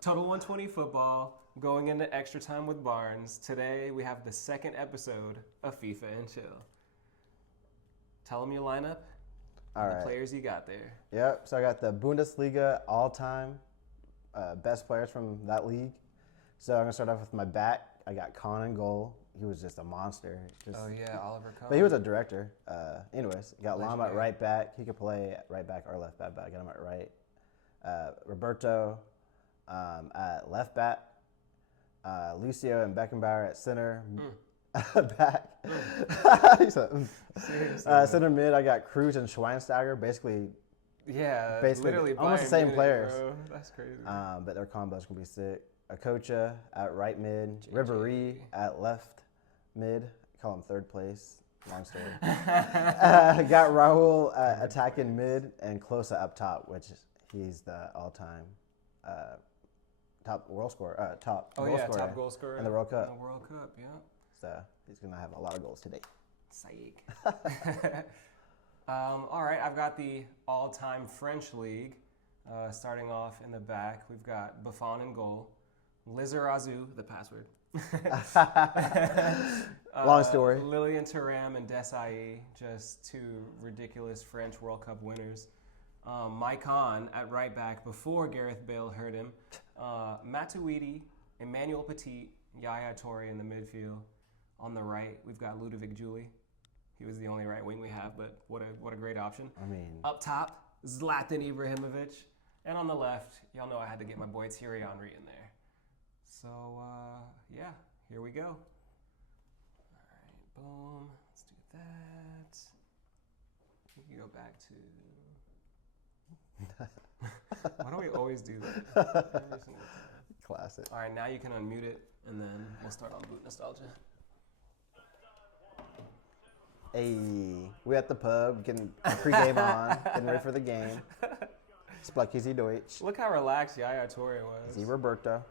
Total 120 football, going into extra time with Barnes. Today we have the second episode of FIFA and Chill. Tell them your lineup and the players you got there. Yep, so I got the Bundesliga all-time best players from that league. So I'm going to start off with my back. I got Kahn in goal. He was just a monster. Oliver Kahn. But he was a director. Anyways, got Lama at right back. He could play at right back or left back, but I got him at right. Roberto at left back. Lucio and Beckenbauer at center back. Center mid, I got Cruz and Schweinsteiger. Basically, literally almost the same players. Bro. That's crazy. But their combos can be sick. Akocha at right mid. Ribéry at left mid. I call him third place. Long story. Got Raul attacking mid and Klose up top, which he's the all-time top goal scorer. Top goal scorer in the World Cup. In the World Cup, yeah. So he's gonna have a lot of goals today. Psych. All right, I've got the all-time French league. Starting off in the back, we've got Buffon in goal. Lizarazu, the password. Long story. Lilian Thuram and Desailly, just two ridiculous French World Cup winners. Maicon at right back before Gareth Bale hurt him. Matuidi, Emmanuel Petit, Yaya Toure in the midfield. On the right, we've got Ludovic Juli. He was the only right wing we have, but what a great option. I mean, up top, Zlatan Ibrahimovic. And on the left, y'all know I had to get my boy Thierry Henry in there. So, here we go. All right, boom. Let's do that. We can go back to... Why don't we always do that? Every single time. Classic. All right, now you can unmute it, and then we'll start on Boot Nostalgia. Hey, we at the pub, getting pregame on, getting ready for the game. Splunky Sie Deutsch. Look how relaxed Yaya Toure was. Sie Roberto.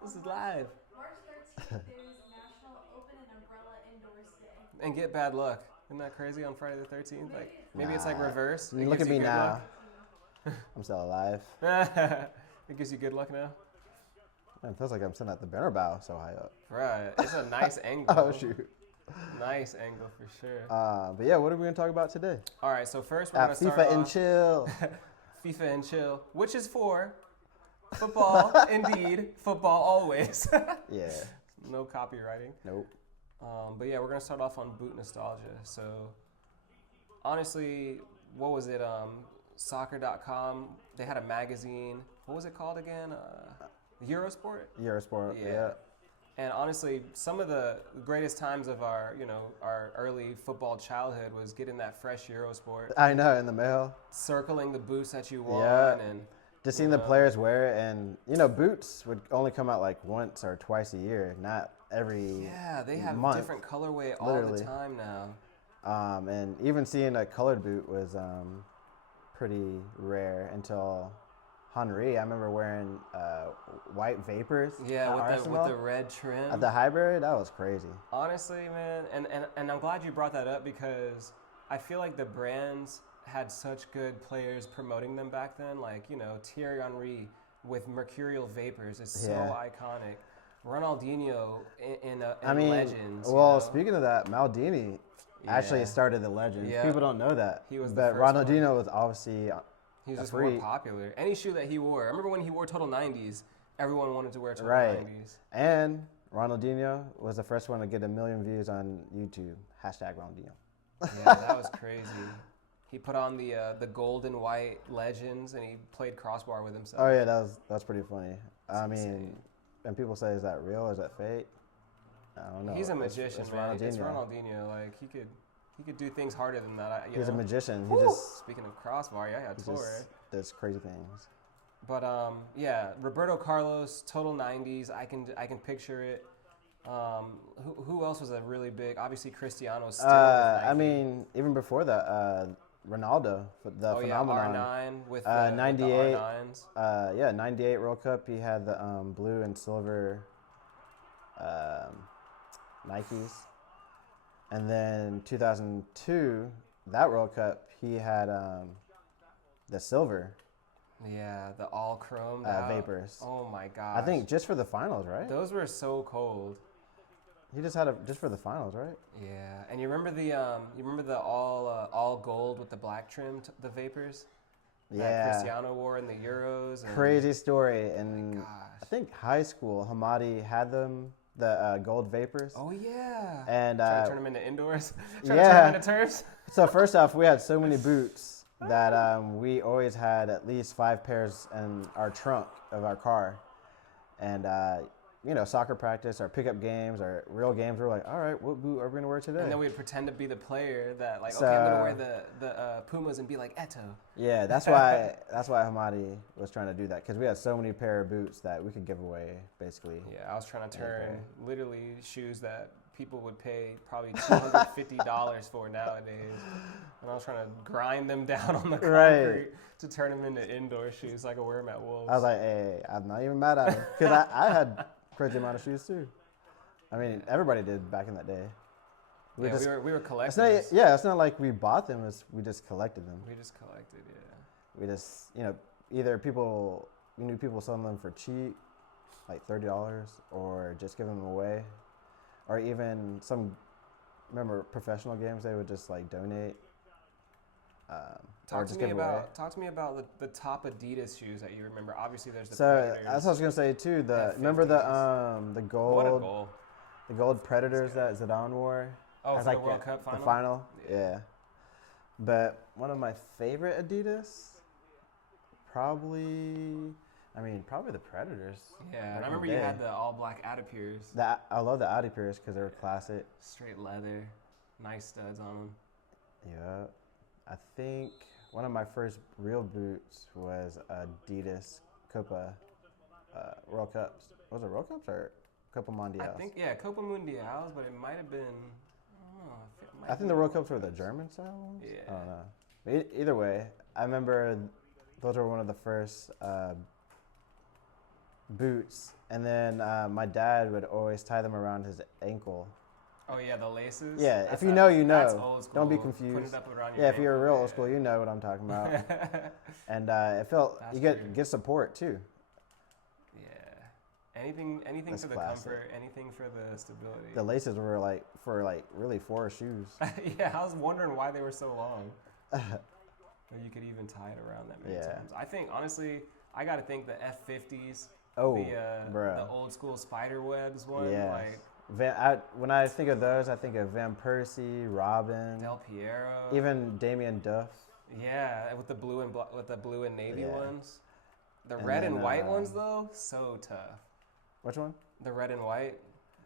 This is live. March 13th, there is National Open and Umbrella Indoors Day. And get bad luck. Isn't that crazy on Friday the 13th? Like maybe it's like reverse. Look at me now. I'm still alive. It gives you good luck now? Man, it feels like I'm sitting at the Bernabeu so high up. Right. It's a nice angle. Oh, shoot. Nice angle for sure. But yeah, what are we going to talk about today? All right, so first we're going to start FIFA off... and Chill. FIFA and Chill, which is for football, indeed, football always. Yeah. No copywriting. Nope. But yeah, we're going to start off on Boot Nostalgia. So, honestly, what was it? Soccer.com, they had a magazine. What was it called again? Eurosport? Eurosport, yeah. And honestly, some of the greatest times of our early football childhood was getting that fresh Eurosport. I know, in the mail. Circling the boots that you won. Yeah. And just seeing the players wear it, and boots would only come out like once or twice a year, not every Yeah, they have month, different colorway all literally. the time now. And even seeing a colored boot was pretty rare until Henry. I remember wearing white Vapors. Yeah, with the red trim. At the hybrid, that was crazy. Honestly, man, and I'm glad you brought that up because I feel like the brands had such good players promoting them back then. Like, Thierry Henry with Mercurial Vapors is so iconic. Ronaldinho in Legends. Well, speaking of that, Maldini actually started the Legends. Yeah. People don't know that. He was but the first Ronaldinho was obviously he was just more popular. Any shoe that he wore. I remember when he wore Total 90s, everyone wanted to wear Total 90s. And Ronaldinho was the first one to get 1 million views on YouTube. #Ronaldinho. Yeah, that was crazy. He put on the gold and white Legends, and he played crossbar with himself. Oh yeah, that's pretty funny. That's insane. And people say, is that real? Is that fake? I don't know. He's a magician, it's man. Ronaldinho. It's Ronaldinho. Like he could do things harder than that. He's a magician. He just speaking of crossbar, Toure does crazy things. But Roberto Carlos, Total 90s. I can picture it. Who else was a really big? Obviously, Cristiano still. I mean, even before that, Ronaldo, the phenomenon. R9 with 98. With the R9s. 98 World Cup. He had the blue and silver Nikes. And then 2002, that World Cup, he had the silver Yeah, the all chrome Vapors. Oh my gosh. I think just for the finals, right? those were so cold. He just had just for the finals, right? Yeah, and you remember the all gold with the black trim, the Vapors that Yeah. Cristiano wore in the Euros. And, Crazy story. And gosh. I think high school, Hamadi had them, the gold Vapors. Oh yeah. And Trying to turn them into indoors. Trying to yeah. turn them into turfs. So first off, we had so many boots that we always had at least 5 pairs in our trunk of our car. And, soccer practice or pickup games or real games, we're like, all right, what boot are we going to wear today? And then we'd pretend to be the player that, like, So- okay, I'm going to wear the Pumas and be like Eto. Yeah, that's why Hamadi was trying to do that, because we had so many pair of boots that we could give away, basically. Yeah, I was trying to turn Okay. literally shoes that people would pay probably $250 for nowadays. And I was trying to grind them down on the concrete to turn them into indoor shoes so I could wear them at Wolves. I was like, hey, I'm not even mad at him, because I had crazy amount of shoes too. I mean, everybody did back in that day. we were It's collectors. not, it's not like we bought them; we just collected them. We just collected, yeah. We just, either we knew people selling them for cheap, like $30, or just giving them away, or even remember professional games, they would just like donate. Talk to me about the top Adidas shoes that you remember. Obviously, there's the So Predators. that's what I was gonna say too. Remember the What a gold goal! Predators that Zidane wore? Oh, As for like the World Cup final. The final, Yeah. yeah. But one of my favorite Adidas, probably the Predators. Yeah, back and in I remember the you day. had the all black Adipiers, I love the Adipiers because they were classic. straight leather, nice studs on them. Yeah. I think one of my first real boots was Adidas Copa World Cups. Was it World Cups or Copa Mundials? I think Copa Mundials, but it might have been. I don't know. I think the World Cups were the German style ones. Yeah. I don't know. But either way, I remember those were one of the first boots. And then my dad would always tie them around his ankle. Oh yeah, the laces. Yeah, That's if you know, you that's know. old school. Don't be Putting confused. it up around your Yeah, if you're ankle, real old school, you know what I'm talking about. And it felt That's you true. get support too. Yeah. Anything That's for the classic. comfort, anything for the stability. The laces were like for really 4 shoes. Yeah, I was wondering why they were so long. But you could even tie it around that many Yeah. times. I think honestly, I gotta think the F50s, Oh, the bruh. old school spider webs one, Yes. like When I think of those, I think of Van Persie, Robin, Del Piero. even Damien Duff. Yeah, with the blue and navy Yeah. ones. The And red then, and white ones though, so tough. Which one? The red and white,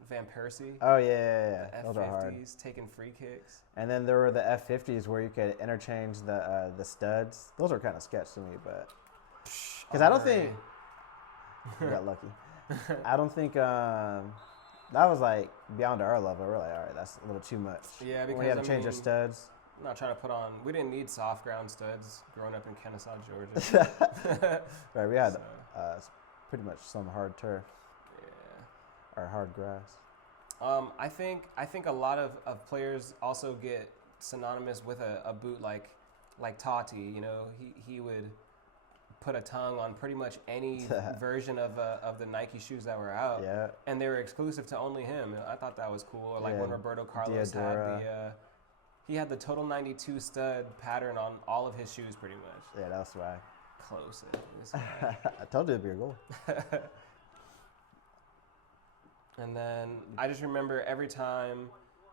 Van Persie. Oh yeah. The Those are hard. F50s taking free kicks. And then there were the F50s where you could interchange the studs. Those were kind of sketch to me, but because I don't think we got lucky. I don't think that was like beyond our level. We're like, all right, that's a little too much. Yeah, when we because, had to change our studs. I'm not trying to put on. We didn't need soft ground studs growing up in Kennesaw, Georgia. Right, we had So, pretty much some hard turf yeah. or hard grass. I think a lot of players also get synonymous with a boot like Totti. You know, he would put a tongue on pretty much any version of the Nike shoes that were out. Yeah. And they were exclusive to only him. I thought that was cool. Or like Yeah, when Roberto Carlos Diadora. he had the Total 92 stud pattern on all of his shoes pretty much. Yeah, that's right. Close it. This guy. I told you it'd be a goal. And then I just remember every time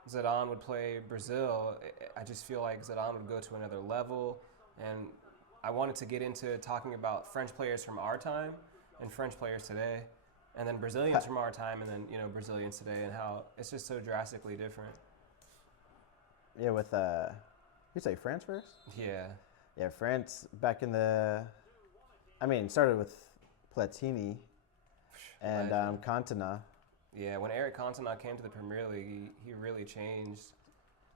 Zidane would play Brazil, I just feel like Zidane would go to another level. And I wanted to get into talking about French players from our time and French players today, and then Brazilians from our time, and then Brazilians today, and how it's just so drastically different. Yeah, with you say France first? Yeah. Yeah, France back in started with Platini and Legend. Cantona. Yeah, when Eric Cantona came to the Premier League, he really changed.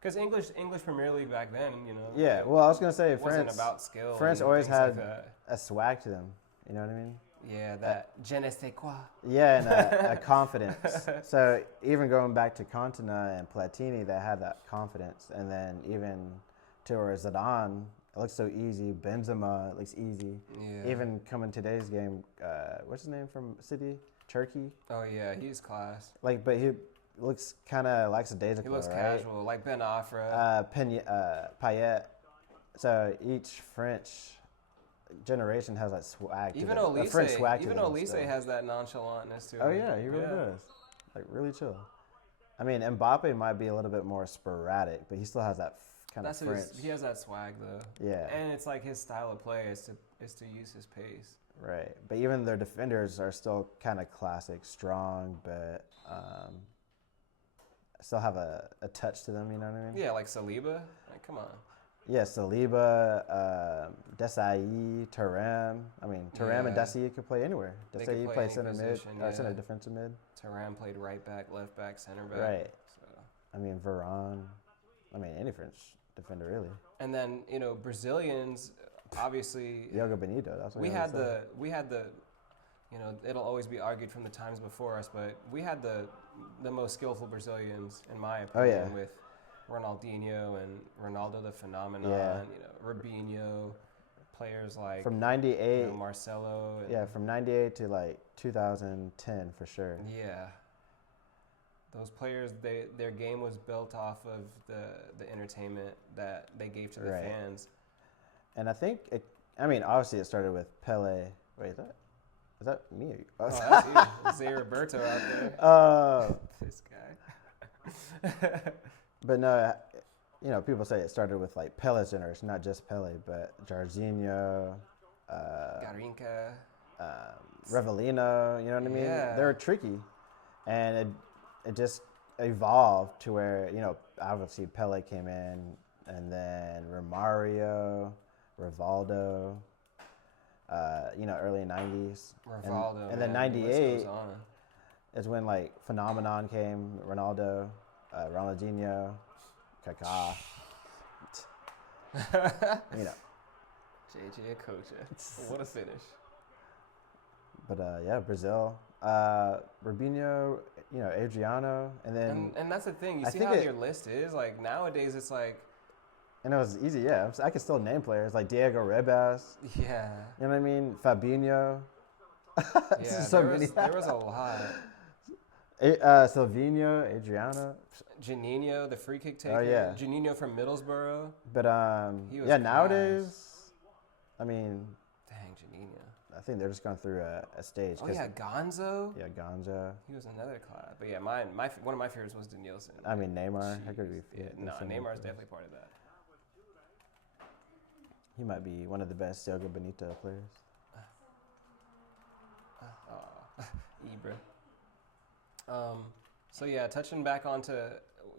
Because English Premier League back then, Yeah, it well, I was gonna say wasn't France. about skill. France and always things had like that. a swag to them. You know what I mean? Yeah, that je ne sais quoi. Yeah, and a confidence. So even going back to Cantona and Platini, they had that confidence. And then even to where Zidane, it looks so easy. Benzema, it looks easy. Yeah. Even coming today's game, what's his name from City? Turkey? Oh yeah, he's class. Like, but he looks kind of lackadaisical, He looks right? casual, like Ben Afra. Payet. So each French generation has that swag. Even to them. A French swag Even to them Olise still. has that nonchalantness to him. Oh yeah, he really does. Like really chill. I mean, Mbappe might be a little bit more sporadic, but he still has that kind of French. He has that swag though. Yeah. And it's like his style of play is to use his pace. Right, but even their defenders are still kind of classic, strong, but still have a touch to them. You know what I mean? Yeah, like Saliba. Like, come on. Yeah, Saliba, Desailly, Thuram. I mean, Thuram and Yeah. Desailly could play anywhere. They could Desailly play plays any center mid, position, or yeah. center defensive mid. Thuram played right back, left back, center back. Right. So. I mean, Varane. I mean, any French defender really. And then Brazilians, obviously. Diogo Benito. That's what we I had would say. the it'll always be argued from the times before us, but we had the most skillful Brazilians in my opinion yeah. with Ronaldinho and Ronaldo the phenomenon, Yeah. Rubinho, players like From '98. Marcelo. And, Yeah, from '98 to like 2010 for sure. yeah. Those players, their game was built off of the entertainment that they gave to the Right. fans. And I think obviously it started with Pele. Wait, is that me? Or you? Oh, that's you. Zé Roberto out there. This guy. But no, people say it started with like Pele's generation, not just Pele, but Jorginho, Garinca. Revellino. You know what I mean? Yeah. They were tricky, and it just evolved to where obviously Pele came in, and then Romario, Rivaldo. Early '90s, Rivaldo, and then man, the list '98 goes on. is when like phenomenon came. Ronaldo, Ronaldinho, Kaká. JJ Okocha. What a finish. But yeah, Brazil, Rubinho, Adriano, and then And that's the thing. You I see think how it- your list is? Like, nowadays, it's like, and it was easy. Yeah, I could still name players like Diego Ribas. yeah. You know what I mean? Fabinho. Yeah, so there many. was a lot. Silvinho, Adriano. Janino, the free kick taker. Oh, yeah. Janino from Middlesbrough. But He was yeah, class. nowadays, I mean, Dang, Janino. I think they're just going through a stage. Oh, 'cause- yeah, Gonzo. Yeah, Ganja. He was another class. But yeah, one of my favorites was Danielson. I mean, Neymar. How could we? Yeah, no, some Neymar's players. definitely part of that. He might be one of the best Diogo Benito players. Ibra. So yeah, touching back onto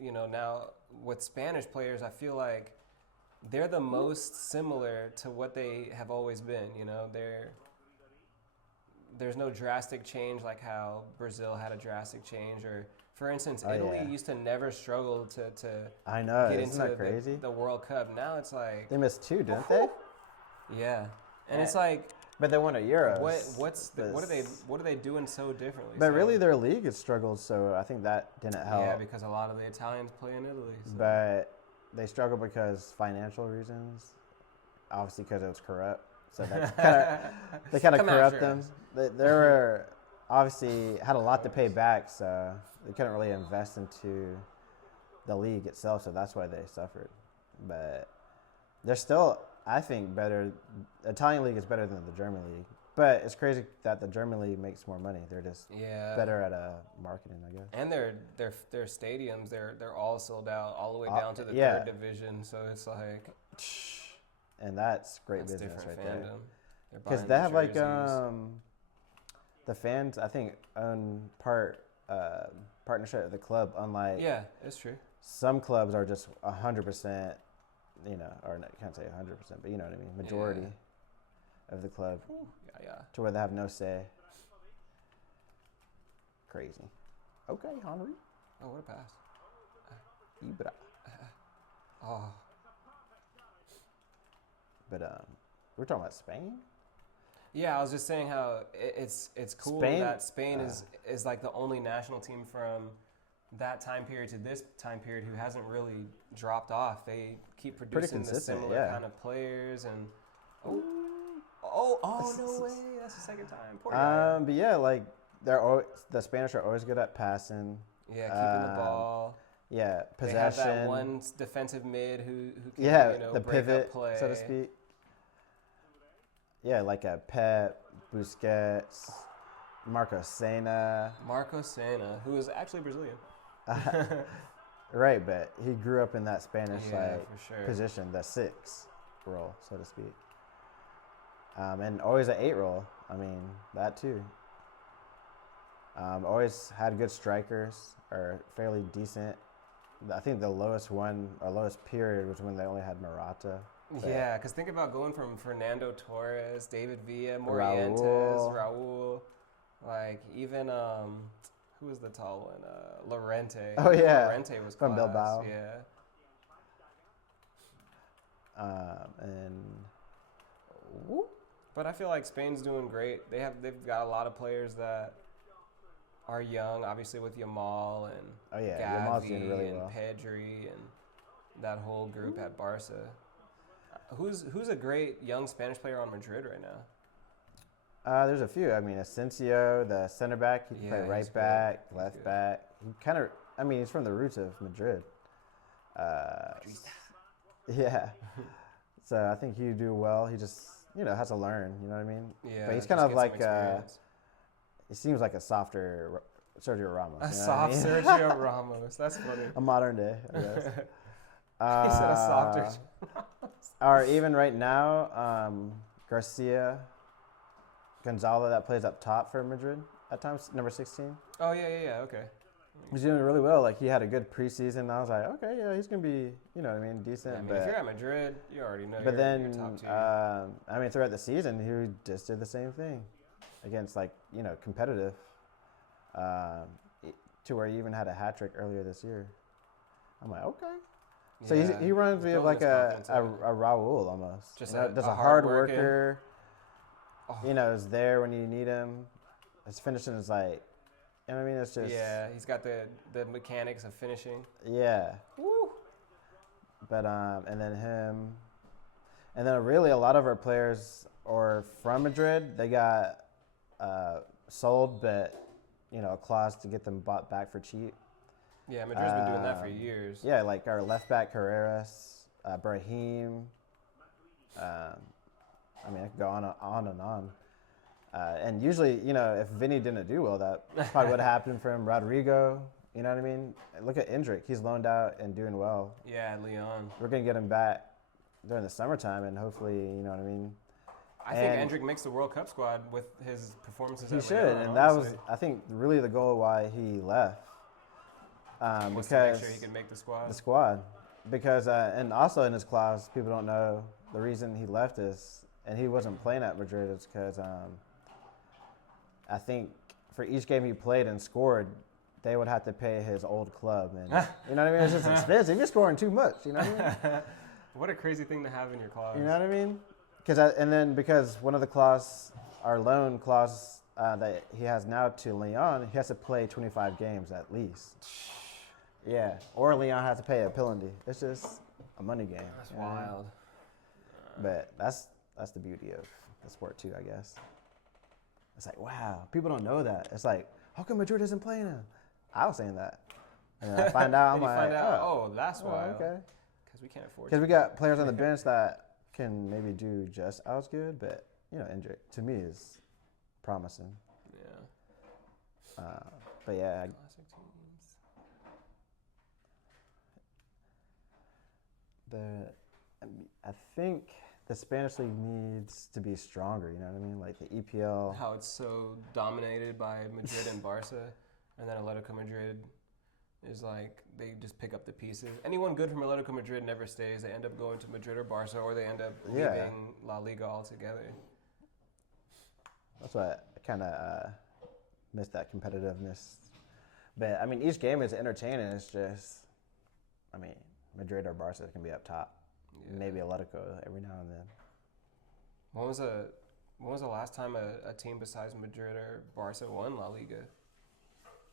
now with Spanish players, I feel like they're the most similar to what they have always been. There's no drastic change like how Brazil had a drastic change, or for instance, Oh, Italy yeah. used to never struggle to I know. get Isn't into that crazy? the World Cup. Now it's like They missed two, didn't they? yeah, and it's like But they won a Euros. what are they doing so differently? But So- really, their league has struggled, so I think that didn't help. yeah, because a lot of the Italians play in Italy. So. But they struggled because financial reasons, obviously because it was corrupt. So they kind of Come corrupt after them. us. They were obviously had a lot to pay back, so they couldn't really invest into the league itself. So that's why they suffered. But they're still, I think, better. The Italian league is better than the German league. But it's crazy that the German league makes more money. They're just Yeah. better at marketing, I guess. And their stadiums, they're all sold out all the way Uh, down to the yeah. third division. So it's like And that's great that's business different right there. fandom. They're Because buying they the have like jerseys. the fans, I think, own partnership with the club. Unlike Yeah, it's true. some clubs are just 100%, or I can't say 100%, but you know what I mean, majority of the club, Yeah. to where they have no say. Crazy. Okay, Henry. Oh, what a pass. Ibra. Oh, But we're talking about Spain. Yeah, I was just saying how it's cool Spain? that Spain is like the only national team from that time period to this time period who hasn't really dropped off. They keep producing the consistent, similar yeah. kind of players and no way, that's the second time. Poor guy. But yeah, like the Spanish are always good at passing. Yeah, keeping the ball. Yeah, They possession. have that one defensive mid who can the break pivot, up play. so to speak. Yeah, like a Pep, Busquets, Marco Sena. Marco Sena, who is actually Brazilian. Right, but he grew up in that Spanish Yeah, for sure. position, the 6 role, so to speak. And always an 8 role. I mean, that too. Always had good strikers, or fairly decent. I think the lowest period was when they only had Morata. Yeah, because think about going from Fernando Torres, David Villa, Morientes, Raul, like even who was the tall one? Lorente. Oh yeah, Lorente was from class. Bilbao. Yeah. But I feel like Spain's doing great. They've got a lot of players that are young, obviously with Yamal and Yamal's doing Gavi really and well. Pedri and that whole group at Barca. Who's a great young Spanish player on Madrid right now? There's a few. I mean, Asensio, the center back, he can play he's right good. back, He's left good. back. He's from the roots of Madrid. Yeah. So I think he'd do well. He just, has to learn. You know what I mean? Yeah, But he's just kind of get some like experience. he seems like a softer Sergio Ramos. A you know soft what I mean? Sergio Ramos. That's funny. A modern day, I guess. He said a softer. Or even right now, Garcia, Gonzalo, that plays up top for Madrid at times, number 16. Oh yeah. Okay. He's doing really well. Like, he had a good preseason. I was like, okay, yeah, he's going to be, decent. Yeah, I mean, but if you're at Madrid, you already know. but you're then, top tier. throughout the season, he just did the same thing against, competitive, to where he even had a hat trick earlier this year. I'm like, okay. So Yeah, he runs me building like his a confidence up. Raul almost. Just does a a hard hard-working- worker. Oh. Is there when you need him. His finishing is like, you know what I mean? It's just Yeah, he's got the mechanics of finishing. yeah. Woo. But and then him, and then really a lot of our players are from Madrid. They got sold, but a clause to get them bought back for cheap. Yeah, Madrid's been doing that for years. Yeah, like our left back Carreras, Brahim. I could go on and on. And usually, if Vinny didn't do well, that probably would have happened for him. Rodrigo, you know what I mean? Look at Endrick. He's loaned out and doing well. Yeah, Leon. We're going to get him back during the summertime, and hopefully, you know what I mean? I think Endrick makes the World Cup squad with his performances. He at should, Leon, and that was, honestly. I think, really the goal why he left. Was because to make sure he could make the squad. the squad. Because, and also in his clause, people don't know the reason he left is, and he wasn't playing at Madrid, is because I think for each game he played and scored, they would have to pay his old club. And you know what I mean? It's just expensive. You're scoring too much, you know what I mean? What a crazy thing to have in your clause. You know what I mean? Because one of the our loan clause that he has now to Leon, he has to play 25 games at least. Yeah, or Leon has to pay a penalty. It's just a money game. That's you know what I mean? wild. But that's the beauty of the sport too, I guess. It's like, wow, people don't know that. It's like, how come Madrid isn't playing him? I was saying that, and then I find out. I'm Then you like, find out, that's why. okay. Because we can't afford. Because we got players on the bench that can maybe do just as good, but Endrick to me is promising. Yeah. But yeah, Classic teams. I think the Spanish league needs to be stronger. You know what I mean? Like the EPL. How it's so dominated by Madrid and Barca, and then Atletico Madrid is like they just pick up the pieces. Anyone good from Atletico Madrid never stays. They end up going to Madrid or Barca, or they end up leaving La Liga altogether. That's why I kind of miss that competitiveness. But I mean, each game is entertaining. It's just, Madrid or Barca can be up top. Yeah. Maybe Atletico every now and then. When was When was the last time a team besides Madrid or Barca won La Liga?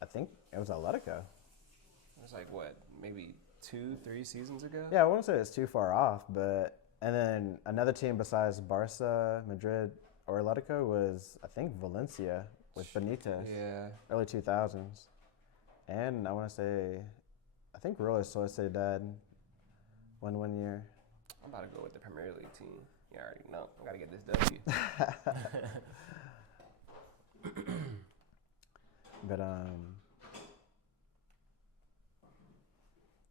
I think it was Atletico. It was like, what, maybe 2-3 seasons ago? Yeah, I wouldn't say it's too far off, but and then another team besides Barca, Madrid, or Atletico was I think Valencia with Benitez, Yeah. early 2000s, and I want to say I think Real Sociedad won 1 year. I'm about to go with the Premier League team. You already know. I got to get this W. But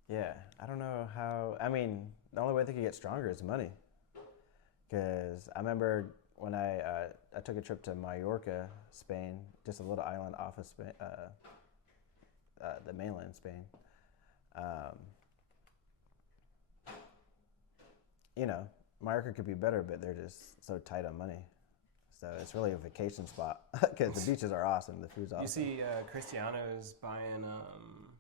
yeah, I don't know how. I mean, the only way they could get stronger is money. Because I remember when I took a trip to Mallorca, Spain, just a little island off of Spain, the mainland Spain. You know, Mallorca could be better, but they're just so tight on money. So it's really a vacation spot because the beaches are awesome, the food's awesome. You see Cristiano is buying...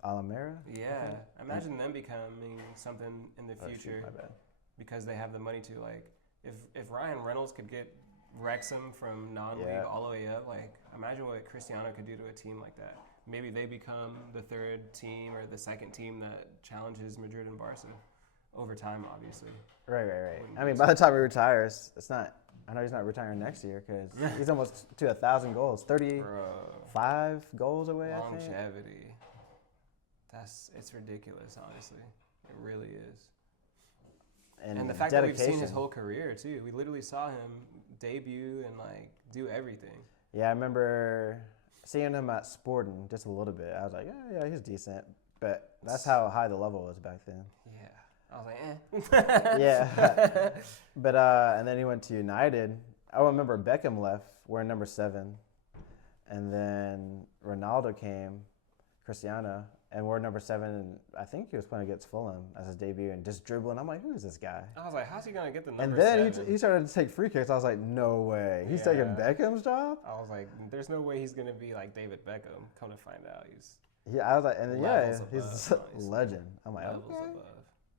Alamera? Yeah. Imagine them becoming something in the future My bad. because they have the money to, like... If Ryan Reynolds could get Wrexham from non-league Yeah. all the way up, like, imagine what Cristiano could do to a team like that. Maybe they become the third team or the second team that challenges Madrid and Barca over time, obviously. Right. I mean, by the time he retires, it's not. I know he's not retiring next year because he's almost to 1,000 goals, 35 goals away. I think. Longevity. It's ridiculous, honestly. It really is. And the fact that we've seen his whole career too. We literally saw him debut and like do everything. Yeah, I remember seeing him at Sporting just a little bit. I was like, yeah, he's decent. But that's how high the level was back then. Yeah. I was like, eh. Yeah. But and then he went to United. I remember Beckham left wearing number 7. And then Ronaldo came, Cristiano, and wore number 7. And I think he was playing against Fulham as his debut and just dribbling. I'm like, who is this guy? I was like, how's he gonna get the number? And then 7? he started to take free kicks. I was like, no way. He's taking Beckham's job? I was like, there's no way he's gonna be like David Beckham. Come to find out, he's Yeah, I was like, and then, levels he's above, a legend. I'm like, levels okay. above.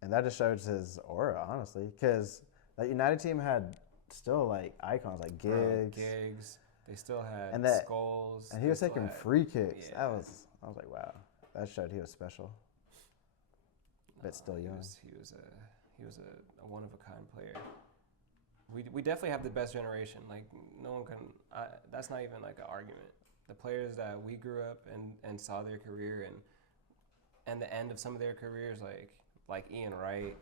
And that just shows his aura, honestly, because that United team had still like icons like Giggs, Giggs. They still had and that, Scholes. and he was They taking still had- free kicks. Yeah. I was like, wow, that showed he was special, but still young. He was a one of a kind player. We definitely have the best generation. Like no one can. That's not even like an argument. The players that we grew up and saw their career and the end of some of their careers, like Ian Wright,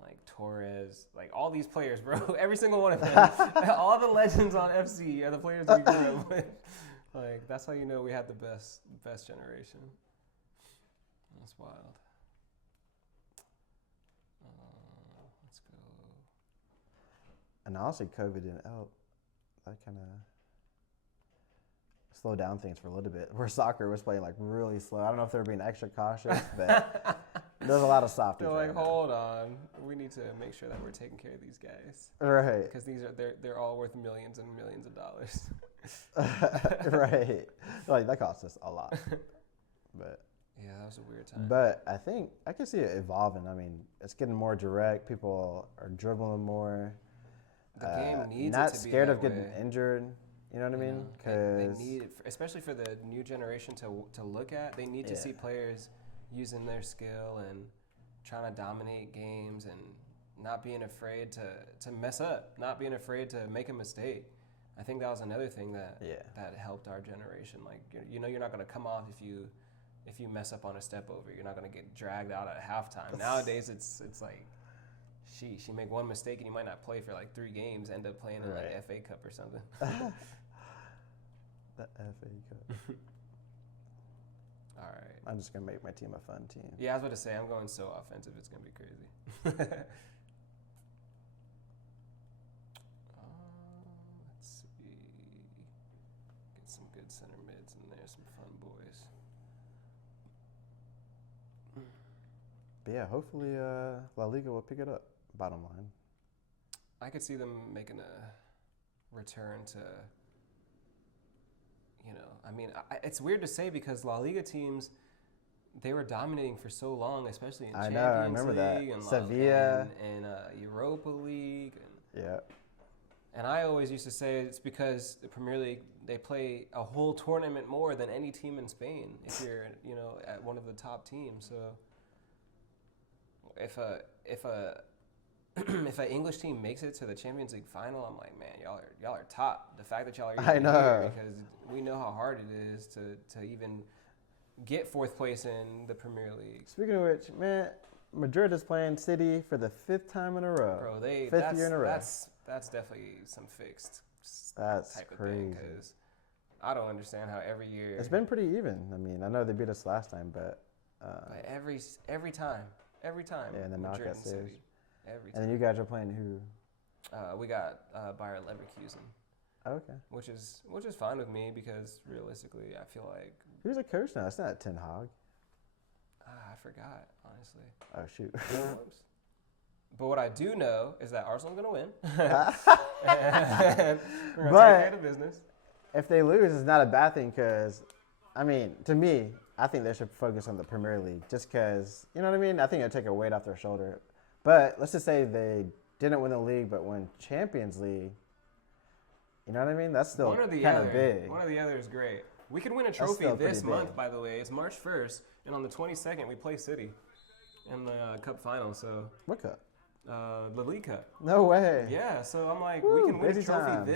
like Torres, like all these players, bro. Every single one of them. All the legends on FC are the players we grew up with. Like that's how you know we had the best generation. That's wild. Let's go. And honestly, COVID didn't help. That kind of slowed down things for a little bit. Where soccer was playing like really slow. I don't know if they were being extra cautious, but there's a lot of softies. They're like, right now. hold on, we need to make sure that we're taking care of these guys Right. because they're all worth millions and millions of dollars. Right. Like that cost us a lot. But Yeah, that was a weird time. But I think I can see it evolving. I mean, it's getting more direct. People are dribbling more. The game needs not it to be scared that of getting way. injured. You know what I mean? They Because need it, especially for the new generation to look at. They need to see players using their skill and trying to dominate games and not being afraid to mess up, not being afraid to make a mistake. I think that was another thing that helped our generation. Like you're not going to come off if you mess up on a step over. You're not going to get dragged out at halftime. Nowadays it's like she make one mistake and you might not play for like 3 games, end up playing in like FA Cup or something. the FA Cup. All right. I'm just gonna make my team a fun team. Yeah, I was about to say I'm going so offensive. It's gonna be crazy. Let's see. Get some good center mids in there. Some fun boys. But yeah, hopefully La Liga will pick it up. Bottom line. I could see them making a return to. I mean, it's weird to say because La Liga teams, they were dominating for so long, especially in Champions I remember League that. and Sevilla and Europa League. Yeah. And I always used to say it's because the Premier League, they play a whole tournament more than any team in Spain if you're, at one of the top teams. So if if an English team makes it to the Champions League final, I'm like, man, y'all are top. The fact that y'all are even here, because we know how hard it is to even get fourth place in the Premier League. Speaking of which, man, Madrid is playing City for the 5th time in a row. Bro, fifth year in a row. That's definitely some fixed That's type of crazy. thing, because I don't understand how every year. It's been pretty even. I mean, I know they beat us last time, but every time. Yeah, in the Madrid knockout and stage. City. Every And time. then you guys are playing who? We got Bayer Leverkusen, Okay. which is fine with me, because realistically, I feel like Who's the coach now? It's not Ten Hag. I forgot, honestly. Oh, shoot. Whoops. But what I do know is that Arsenal's gonna win. And we're gonna take care of business. If they lose, it's not a bad thing because, I mean, to me, I think they should focus on the Premier League just because, you know what I mean? I think it'll take a weight off their shoulder. But let's just say they didn't win the league but won Champions League. You know what I mean? That's still One or the kind other. of big. One or the other is great. We could win a trophy still this pretty month, big. by the way. It's March 1st, and on the 22nd we play City in the Cup final. So What cup? the League Cup. No way. Yeah. So I'm like, Woo, we can win a busy trophy times.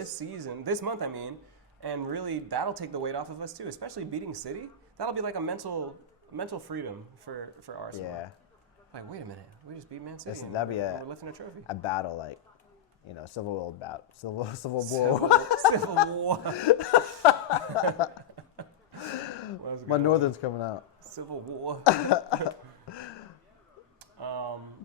this month. I mean, and really that'll take the weight off of us too, especially beating City. That'll be like a mental freedom for Arsenal. Yeah. Like, wait a minute, we just beat Man City. Listen, and that'd be we're lifting a trophy. A battle like, Civil War battle. Civil War. Civil War. My Northern's coming out. Civil War.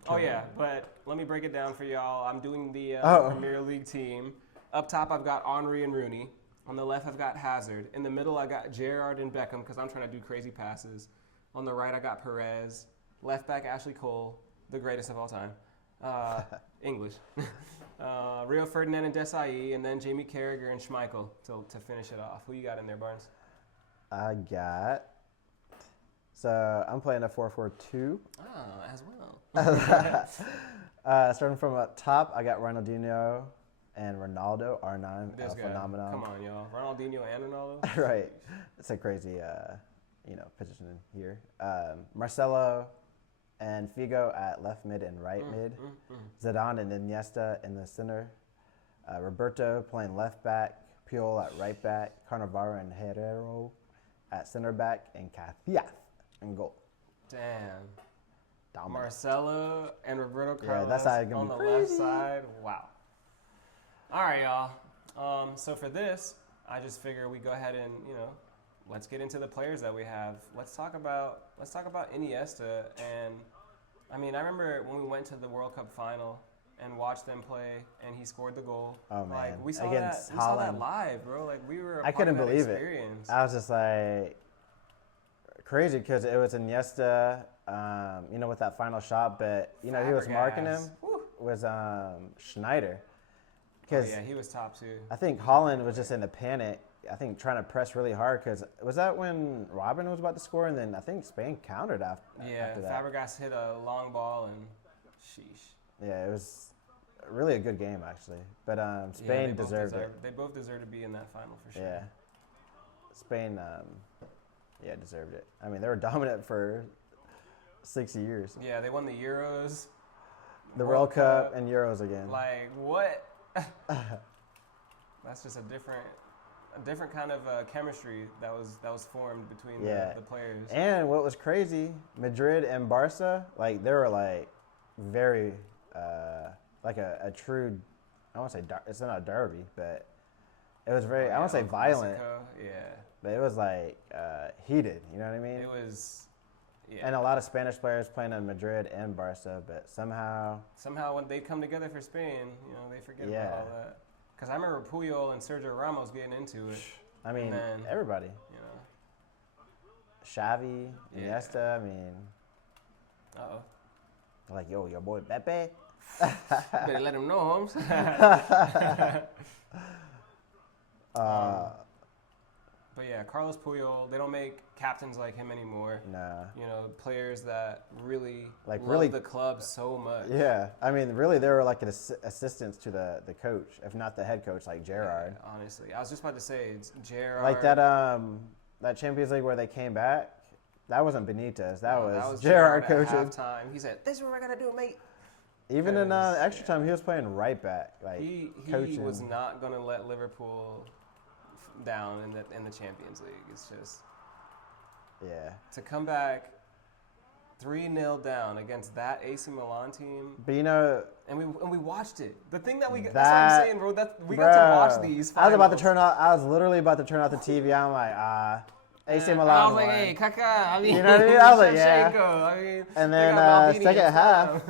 Oh yeah, but let me break it down for y'all. I'm doing the Premier League team. Up top, I've got Henry and Rooney. On the left, I've got Hazard. In the middle, I got Gerrard and Beckham because I'm trying to do crazy passes. On the right, I got Perez. Left back, Ashley Cole, the greatest of all time. English. Rio Ferdinand and Desai, and then Jamie Carragher and Schmeichel to finish it off. Who you got in there, Barnes? I got. So I'm playing a 4-4-2. As well. Starting from up top, I got Ronaldinho and Ronaldo, R9, This guy. phenomenon. Come on, y'all. Ronaldinho and Ronaldo? Right. It's a crazy, positioning here. Marcelo and Figo at left mid and right mid. Zidane and Iniesta in the center. Roberto playing left back. Puyol at right back. Cannavaro and Herrero at center back. And Casillas in goal. Damn. Dominant. Marcelo and Roberto Carlos that's how it's gonna on be the crazy. left side. Wow. All right, y'all. So for this, I just figure we go ahead and let's get into the players that we have. Let's talk about Iniesta. And I mean, I remember when we went to the World Cup final and watched them play, and he scored the goal. Oh, man. Like we saw Against that. We saw that Holland. live, bro. Like we were. I couldn't part of that believe it. experience. I was just like crazy because it was Iniesta, with that final shot, but he was marking him Fabregas. Woo. was Schneider. Oh, Because yeah, he was top too. I think Holland was just in a panic. I think trying to press really hard because was that when Robin was about to score and then I think Spain countered after that. Fabregas hit a long ball and sheesh. Yeah, it was really a good game actually. But Spain deserved it. They both deserve to be in that final for sure. Yeah. Spain, deserved it. I mean, they were dominant for 6 years. Yeah, they won the Euros, The World Cup and Euros again. Like what? That's just a different kind of chemistry that was formed between the players. And what was crazy, Madrid and Barca, like they were like very like a true. I won't say it's not a derby, but it was very. I won't say violent. Mexico, yeah. But it was like heated. You know what I mean? It was. Yeah. And a lot of Spanish players playing in Madrid and Barca, but somehow when they come together for Spain, they forget Yeah. about all that. Because I remember Puyol and Sergio Ramos getting into it. I mean, And then, everybody. Xavi, Yeah. Iniesta. I mean, Uh-oh. like yo, your boy Pepe. Better let him know, Holmes. But yeah, Carlos Puyol, they don't make captains like him anymore. Nah. You know, players that really Like, love really- the club so much. Yeah, I mean, really, they were like an assistants to the coach, if not the head coach, like Gerrard. Yeah, honestly, I was just about to say it's Gerrard. Like that Champions League where they came back, that wasn't Benitez. That was Gerrard Gerrard at coaching. halftime. He said, "This is what we're gonna do, mate." Even in Because, extra time, he was playing right back, like He coaching. was not gonna let Liverpool down in the Champions League. It's just Yeah, to come back 3-0 down against that AC Milan team. but you know, And we watched it. The thing that that's what That- I'm saying, bro. We got to watch bruh, these. I was about to finals. turn off. I was literally about to turn off the TV. I'm like, AC Milan. I was like, won. hey, Kaká. I mean, You know what I mean? I was like, yeah. Shevchenko, I mean, And they then, got Maldini second in half, town.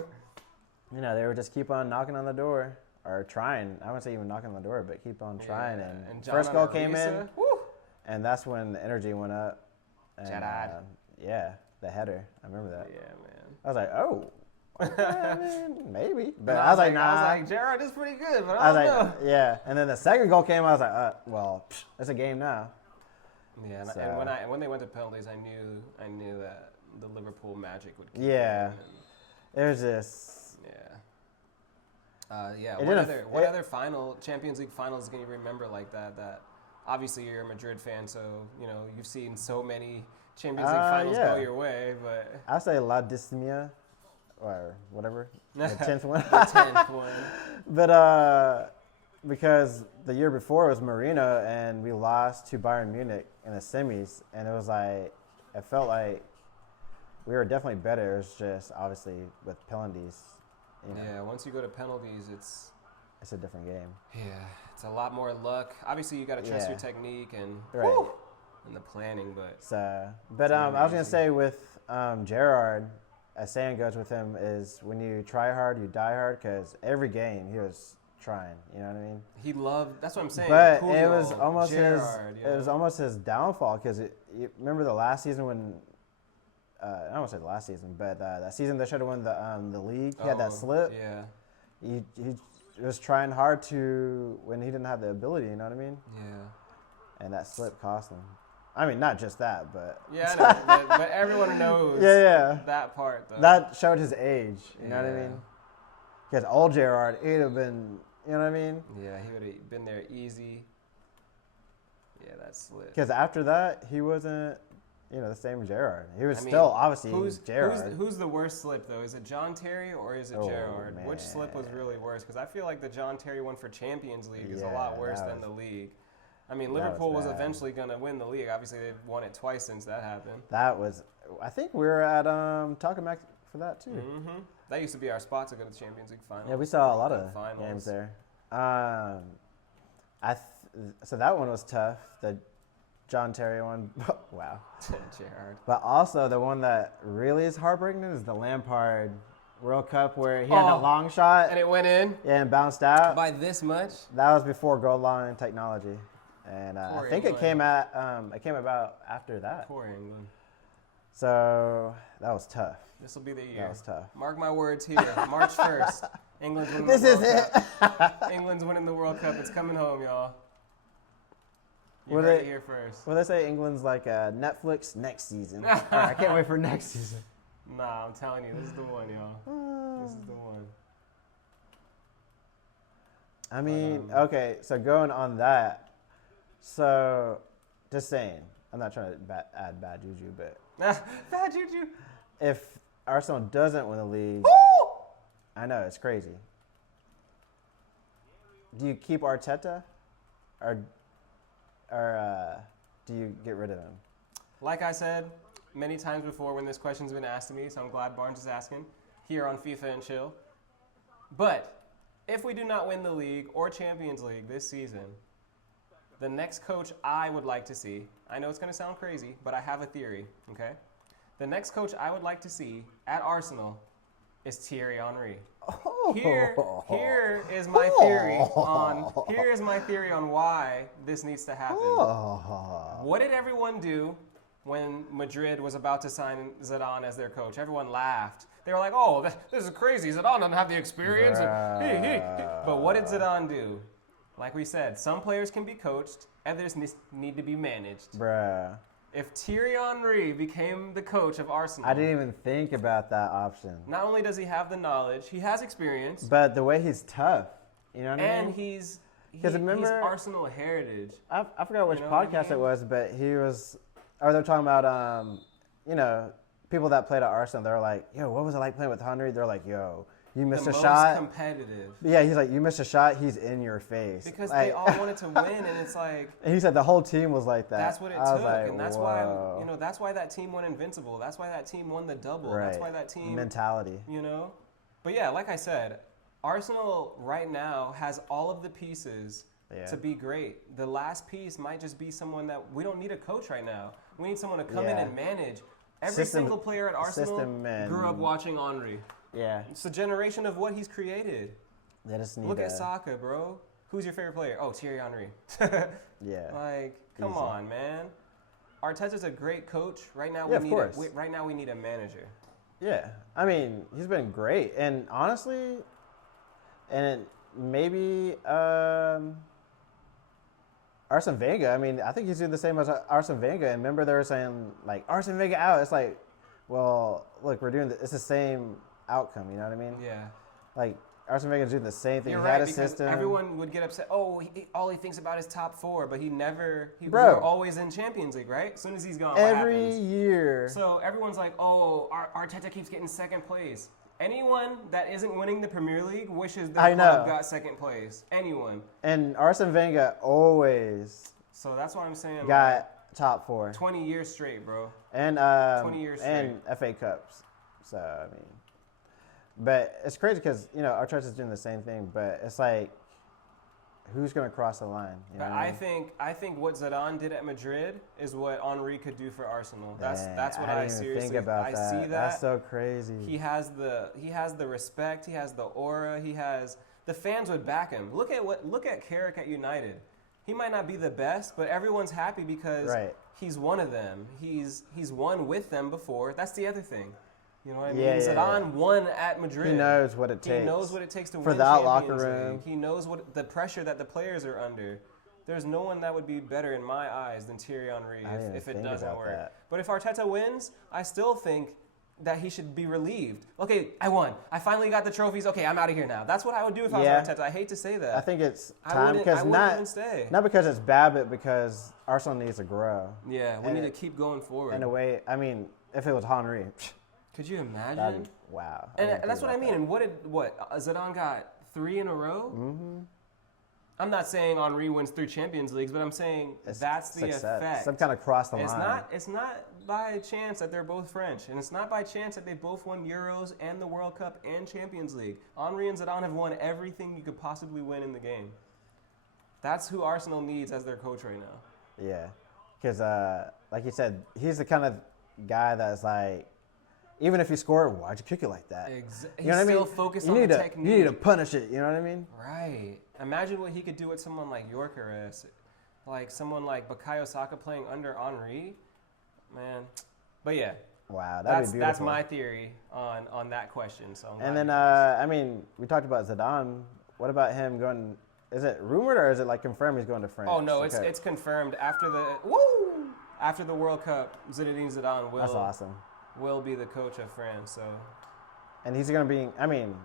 You know, they would just keep on knocking on the door or trying. I wouldn't say even knocking on the door, but keep on trying. Yeah, And John first goal came in, Arisa, woo. and that's when the energy went up. And, Gerrard. yeah, the header. I remember that. Yeah, man. I was like, oh, I mean, maybe. But And I was like, nah. I was like, Gerrard is pretty good, but I I was don't like, yeah. And then the second goal came. I was like, well, it's a game now. know. Yeah, and, So- and when they went to penalties, I knew that the Liverpool magic would keep Yeah. going, It was just. Yeah. It What didn't- other final Champions League finals can you remember like that? That obviously you're a Madrid fan, so you know you've seen so many Champions League finals yeah. go your way. But I say La Distimia, or whatever, the 10th one. the 10th one. But because the year before was Marino, and we lost to Bayern Munich in the semis, and it was like, it felt like we were definitely better. It was just obviously with penalties, you know, Yeah, once you go to penalties, it's it's a different game. it's a lot more luck. Obviously, you got to trust Yeah. your technique and Right. and the planning, but So, but I was gonna say with Gerrard, as saying goes with him, is when you try hard, you die hard. Because every game he was trying. You know what I mean? he loved. That's what I'm saying. But Puyol, it was almost Gerrard, it was almost his downfall because you remember the last season when I don't want to say the last season, but that season they should have won the league. He had that slip. Yeah, He was trying hard to when he didn't have the ability. You know what I mean? yeah. And that slip cost him. I mean, not just that, but Yeah, I know, but everyone knows yeah. that part, though. That showed his age. You know what I Yeah. mean? Because old Gerrard, he'd have been. You know what I mean? Yeah, he would have been there easy. Yeah, that slip. Because after that, he wasn't. The same Gerrard. He was I mean, still obviously Who's Gerrard. who's the worst slip, though? Is it John Terry or is it Oh, Gerrard? Which slip was man. really worse? Because I feel like the John Terry one for Champions League is a Yeah, lot worse that than the was- league. I mean, that was Liverpool was bad. eventually going to win the league. Obviously, they've won it twice since that happened. That was. I think we were at Talking Mac for that too. Mm-hmm. That used to be our spot to go to the Champions League final. Yeah, we saw a lot The of finals. games there. So that one was tough. The John Terry one. Wow. Gerrard. But also the one that really is heartbreaking is the Lampard World Cup where he had Oh, that long shot And it went in and bounced out. by this much. That was before goal line technology, and I Poor think England. it came about after that. Poor England. So that was tough. This will be the That year. was tough. Mark my words here. March 1st. England's winning This the is World it. Cup. England's winning the World Cup. It's coming home, y'all. You Will heard they- it here first. Well, they say England's like Netflix next season. All right, I can't wait for next season. Nah, I'm telling you, this is the one, y'all. This is the one. I mean, okay, so going on that, so just saying, I'm not trying to add bad juju, but Bad juju. if Arsenal doesn't win the league, I know it's crazy. Do you keep Arteta, or do you get rid of him? Like I said many times before when this question's been asked to me, so I'm glad Barnes is asking, here on FIFA and Chill. But if we do not win the league or Champions League this season, the next coach I would like to see, I know it's going to sound crazy, but I have a theory, okay? The next coach I would like to see at Arsenal is Thierry Henry. Here is my theory on why this needs to happen. What did everyone do when Madrid was about to sign Zidane as their coach? Everyone laughed. They were like, "Oh, this is crazy. Zidane doesn't have the experience." But what did Zidane do? Like we said, some players can be coached. Others need to be managed. Bruh. If Thierry Henry became the coach of Arsenal, I didn't even think about that option. not only does he have the knowledge, he has experience, But the way he's tough, you know what I mean? and he's 'Cause remember- he's Arsenal heritage. I forgot which You know what I podcast it mean? was, but they're talking about, people that played at Arsenal. They're like, yo, what was it like playing with Henry? They're like, yo, you missed The a most shot. competitive. Yeah, he's like, you missed a shot, he's in your face. Because Like- they all wanted to win, and it's like And he said the whole team was like that. that's what it I was took, like, and that's whoa. why that's why that team went invincible. That's why that team won the double. Right. That's why that team mentality. But yeah, like I said, Arsenal right now has all of the pieces Yeah. to be great. The last piece might just be someone that we don't need a coach right now. We need someone to come in Yeah. and manage. Every System- single player at Arsenal system and- grew up watching Henry. Yeah, It's a generation of what he's created. they just need Look to, at Saka, bro. Who's your favorite player? Oh, Thierry Henry. Yeah. Like, come Easy. on, man. Arteta's a great coach. Right now, Yeah, of course. right now we need a manager. Yeah, I mean, he's been great, and honestly, and maybe Arsene Wenger. I mean, I think he's doing the same as Arsene Wenger. And remember, they were saying like Arsene Wenger out. It's like, well, look, it's the same outcome. You know what I mean? Yeah. Like Arsene Wenger's doing the same thing. You're he right, had a because system. everyone would get upset. Oh, all he thinks about is top four, but he was Bro. always in Champions League, right? As soon as he's gone, what Every happens? year. So everyone's like, oh, Arteta keeps getting second place. Anyone that isn't winning the Premier League wishes their I club know. got second place. Anyone. And Arsene Wenger always So that's why I'm saying like, got top four. 20 years straight, bro. And 20 years and FA Cups. So I mean, but it's crazy because Arteta's doing the same thing, but it's like, who's gonna cross the line? You know But what I mean? I think what Zidane did at Madrid is what Henry could do for Arsenal. That's Dang, what I I didn't even seriously think about I that. see that. That's so crazy. He has the respect. He has the aura. The fans would back him. Look at Carrick at United. He might not be the best, but everyone's happy because Right. he's one of them. He's won with them before. That's the other thing. You know what I mean? Yeah, yeah, Zidane won at Madrid. He knows what it takes. He knows what it takes to for win that Champions locker room. League. He knows what the pressure that the players are under. There's no one that would be better in my eyes than Thierry Henry I didn't if it think doesn't about work. that. But if Arteta wins, I still think that he should be relieved. Okay, I won. I finally got the trophies. Okay, I'm out of here now. That's what I would do if I was Yeah. Arteta. I hate to say that. I think it's I time wouldn't- because I wouldn't even stay. not because it's bad, but because Arsenal needs to grow. Yeah, we And need to it- keep going forward. In a way, I mean, if it was Henry, Could you imagine? that'd be, wow. I And didn't that's think what I about mean. And what Zidane got 3 in a row? Mm-hmm. I'm not saying Henry wins 3 Champions Leagues, but I'm saying It's that's the success. effect. Some kind of cross the It's line. not by chance that they're both French, and it's not by chance that they both won Euros and the World Cup and Champions League. Henry and Zidane have won everything you could possibly win in the game. That's who Arsenal needs as their coach right now. Yeah, because like you said, he's the kind of guy that's like, even if you score, why'd you kick it like that? He's You know what I still mean? focused You on need the to, technique. You need to punish it. You know what I mean? Right. Imagine what he could do with someone like Yorkeres, like someone like Bukayo Saka playing under Henry, man. But yeah, Wow, that'd that's be beautiful. my theory on that question. So I'm And glad then, you asked. I mean, we talked about Zidane. What about him going? Is it rumored or is it like confirmed he's going to France? Oh no, Okay. it's confirmed after the World Cup. Zinedine Zidane That's awesome. will be the coach of France. So And he's going to be. I mean,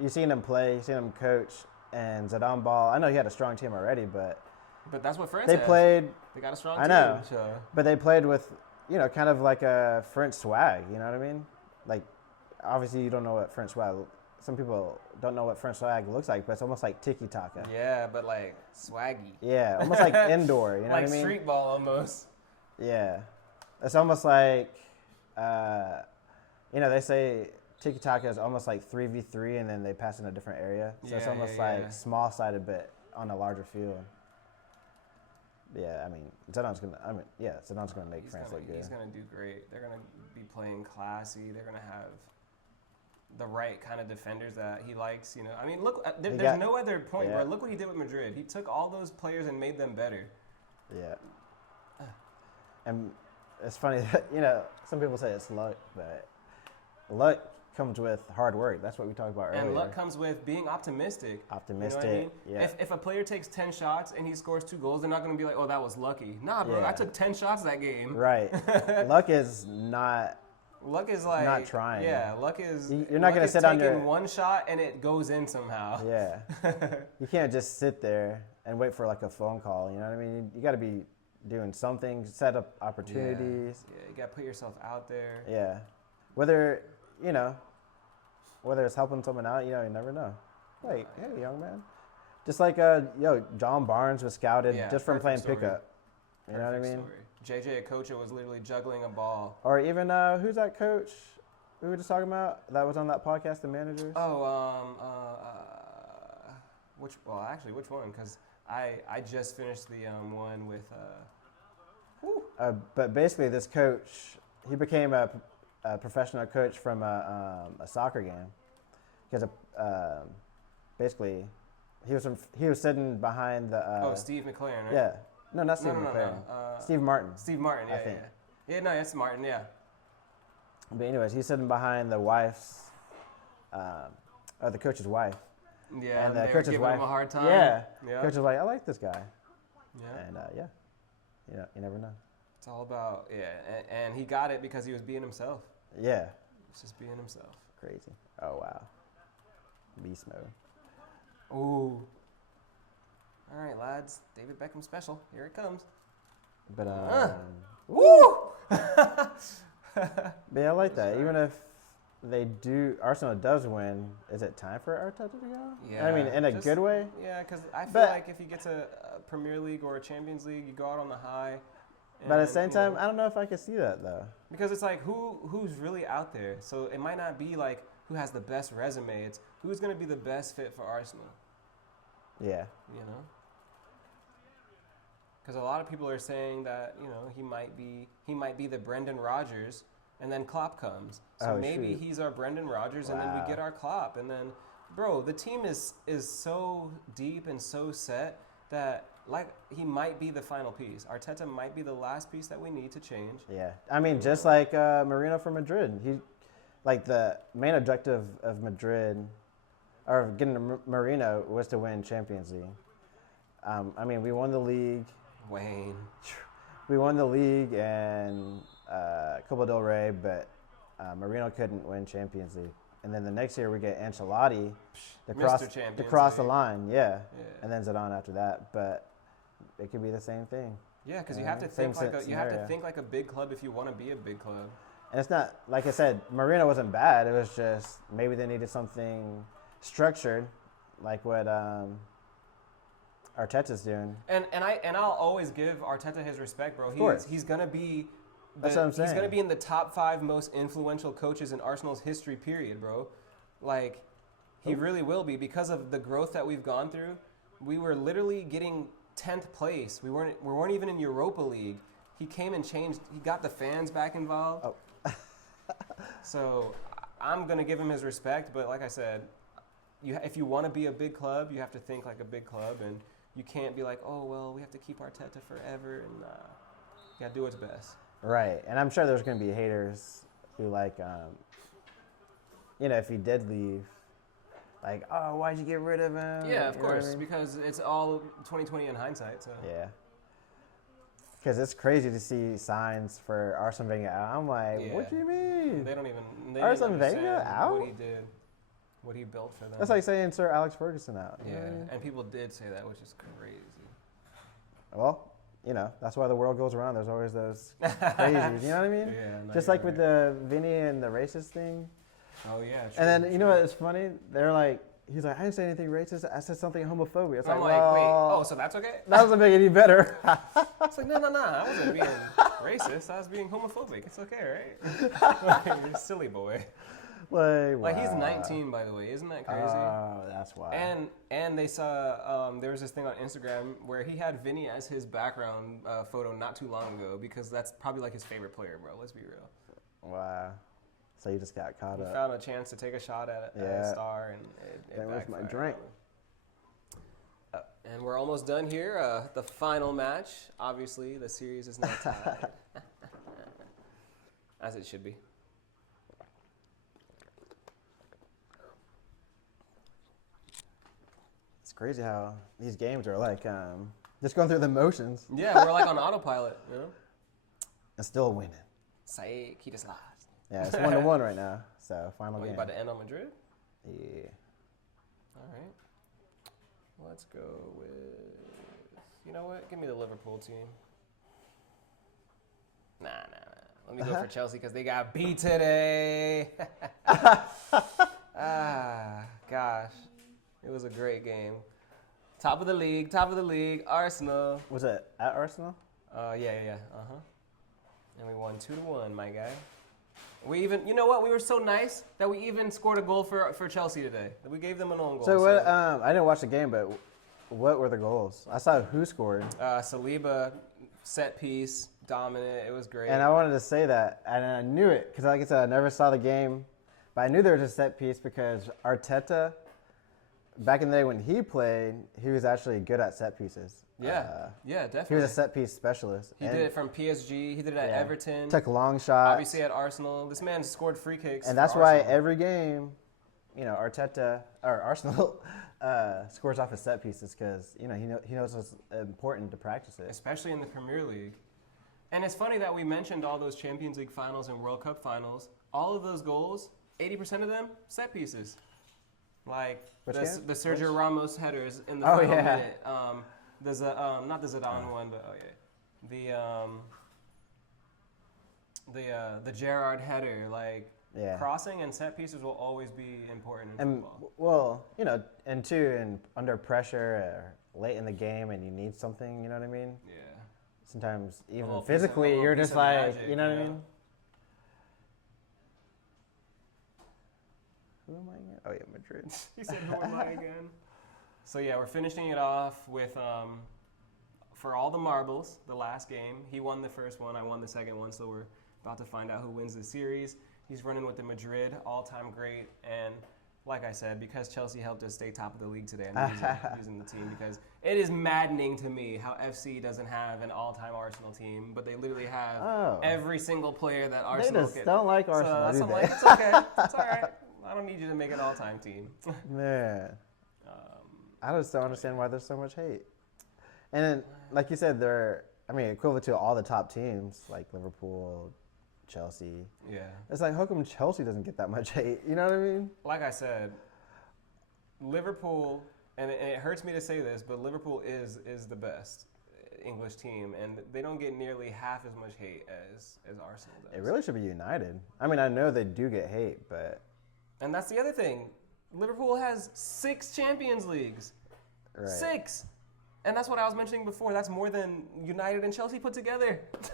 you've seen him play, you've seen him coach, and Zidane ball. I know he had a strong team already, but that's what France they has. played. They got a strong I team. know. So. But they played with, kind of like a French swag. You know what I mean? Like, obviously you don't know what French swag. Some people don't know what French swag looks like, but it's almost like tiki taka. Yeah, but like swaggy. Yeah, almost like indoor. You know Like what I mean? street ball almost. Yeah, it's almost like, they say tiki taka is almost like 3v3, and then they pass in a different area. So it's Yeah, almost yeah, like yeah. small sided, but on a larger field. Yeah, I mean, Zidane's gonna make France look good. He's gonna do great. They're gonna be playing classy. They're gonna have the right kind of defenders that he likes. I mean, look, there's no other point, yeah. bro. Look what he did with Madrid. He took all those players and made them better. Yeah. And it's funny that, some people say it's luck, but luck comes with hard work. That's what we talked about earlier. And luck comes with being optimistic. Optimistic, You know what I mean? yeah. If a player takes 10 shots and he scores 2 goals, they're not going to be like, oh, that was lucky. Nah, bro, Yeah. I took 10 shots that game. Right. Luck is not. Luck is like Not trying. Yeah, luck is. You're not luck gonna is sit on taking your- one shot and it goes in somehow. Yeah. You can't just sit there and wait for like a phone call. You know what I mean? You got to be doing something, set up opportunities. Yeah, you got to put yourself out there. Yeah. Whether it's helping someone out, you never know. Like, hey, young man. Just like, John Barnes was scouted Yeah, just from playing perfect story. pickup. You know what I Perfect mean? story. JJ Okocha was literally juggling a ball. Or even, who's that coach we were just talking about that was on that podcast, The Managers? Oh, which one? Because I just finished the one with. But basically, this coach, he became a professional coach from a soccer game. Because basically, he was sitting behind the. Steve McLaren, right? Yeah. No, not Steve No. McLaren. Steve Martin. Steve Martin, yeah, I think. yeah. Yeah, no, it's Martin, yeah. But anyways, he's sitting behind the wife's, the coach's wife. Yeah, and they the were coach's giving wife. him a hard time. Yeah. Yeah. Coach was like, I like this guy. Yeah. And you never know. It's all about, and he got it because he was being himself. Yeah. He's just being himself. Crazy. Oh wow. Beast mode. Ooh. All right, lads. David Beckham special. Here it comes. But Woo! but yeah, I like that. Even if Arsenal does win, is it time for Arteta to go? Yeah. I mean, in a good way. Yeah, because I feel But- like if you get to a Premier League or a Champions League, you go out on the high. But at the and, same you time, know, I don't know if I could see that though. because it's like who's really out there. So it might not be like who has the best resume. It's who's going to be the best fit for Arsenal. Yeah. You know. Because a lot of people are saying that he might be the Brendan Rodgers, and then Klopp comes. So Oh, maybe shoot. he's our Brendan Rodgers, and then we Wow. get our Klopp, and then, bro, the team is so deep and so set that he might be the final piece. Arteta might be the last piece that we need to change. Yeah. I mean, just like Marino for Madrid, the main objective of Madrid, or getting Marino, was to win Champions League. I mean, we won the league. Wayne. We won the league and Copa del Rey, but Marino couldn't win Champions League. And then the next year we get Ancelotti to Mr. Champions cross the League. line, yeah. Yeah. And then Zidane after that. But it could be the same thing. Yeah, because you Yeah, have to same think scenario. like a big club if you want to be a big club. And it's not, like I said, Marino wasn't bad. It was just maybe they needed something structured, like what Arteta's doing. And I'll always give Arteta his respect, bro. course. He's gonna be. That's what I'm He's saying. gonna be in the top 5 most influential coaches in Arsenal's history. Period, bro. Like, he really will be because of the growth that we've gone through. We were literally getting 10th place. We weren't even in Europa League. He came and changed. He got the fans back involved. Oh. So I'm gonna give him his respect. But like I said, if you want to be a big club, you have to think like a big club, and you can't be like, oh well, we have to keep Arteta forever, and you gotta do what's best. Right. And I'm sure there's going to be haters who, like, if he did leave, like, oh, why'd you get rid of him? Yeah, of You know what I course, mean? because it's all 2020 in hindsight. So Yeah. Because it's crazy to see signs for Arsene Wenger out. I'm like, what do you mean? they don't even. They Arsene didn't Wenger understand out? what he did, what he built for them. That's like saying Sir Alex Ferguson out. You know yeah, what I mean? and people did say that, which is crazy. Well, that's why the world goes around. There's always those crazies. You know what I mean? Yeah, no, Just you're like with right. the Vinny and the racist thing. Oh yeah. True, And then, you know what is funny? They're like, he's like, I didn't say anything racist. I said something homophobic. It's I'm like, like, well, wait. Oh, so that's okay? that doesn't make it any better. It's like, no. I wasn't being racist. I was being homophobic. It's okay, right? You're a silly boy. Like he's wow. 19, by the way. Isn't that crazy? Oh, that's why. And they saw there was this thing on Instagram where he had Vinny as his background photo not too long ago because that's probably like his favorite player, bro. Let's be real. Wow. So you just got caught He up. found a chance to take a shot at a Yeah. star, and it That was my backfired. drink. And we're almost done here. The final match. Obviously, the series is now tied, as it should be. crazy how these games are like just going through the motions Yeah, we're like on autopilot, you know? and still winning. Say, keep us last. Yeah, it's 1-1 right now. So final Oh, you game. about to end on Madrid? Yeah. All right. Let's go with, you know what? Give me the Liverpool team. Nah. Let me go for Chelsea because they got beat today. Gosh. It was a great game. Top of the league, Arsenal. Was it at Arsenal? Yeah. And we won 2-1, my guy. We even, you know what? We were so nice that we even scored a goal for Chelsea today. We gave them an own goal. So what? I didn't watch the game, but what were the goals? I saw who scored. Saliba, set piece, dominant. It was great. And I wanted to say that, and I knew it because, like I said, I never saw the game, but I knew there was a set piece because Arteta, back in the day when he played, he was actually good at set pieces. Yeah, definitely. He was a set piece specialist. He did it from PSG. He did it at Everton. Took long shots. Obviously at Arsenal. This man scored free kicks. And that's why every game, Arteta or Arsenal scores off his set pieces because he knows it's important to practice it. Especially in the Premier League. And it's funny that we mentioned all those Champions League finals and World Cup finals. All of those goals, 80% of them, set pieces. Like the Sergio Ramos headers in the final minute. There's not the Zidane one, but the Gerrard header. Like crossing and set pieces will always be important in football. Well, and under pressure late in the game, and you need something. You know what I mean? Yeah. Sometimes even physically, you're just like, magic, you know what I mean? Who am I again? Oh yeah, Madrid. He said, "Who am I again?" So yeah, we're finishing it off with for all the marbles, the last game. He won the first one, I won the second one, so we're about to find out who wins the series. He's running with the Madrid, all-time great, and like I said, because Chelsea helped us stay top of the league today, I'm using the team because it is maddening to me how FC doesn't have an all-time Arsenal team, but they literally have every single player that Arsenal They just don't like Arsenal, so do I'm they? like, it's okay, it's all right. I don't need you to make an all-time team. Man. I just don't understand why there's so much hate. And then, like you said, they're, equivalent to all the top teams, like Liverpool, Chelsea. Yeah. It's like, how come Chelsea doesn't get that much hate? You know what I mean? Like I said, Liverpool, and it hurts me to say this, but Liverpool is the best English team, and they don't get nearly half as much hate as Arsenal does. It really should be united. I know they do get hate, but... And that's the other thing. Liverpool has 6 Champions Leagues. Right. 6. And that's what I was mentioning before. That's more than United and Chelsea put together. It's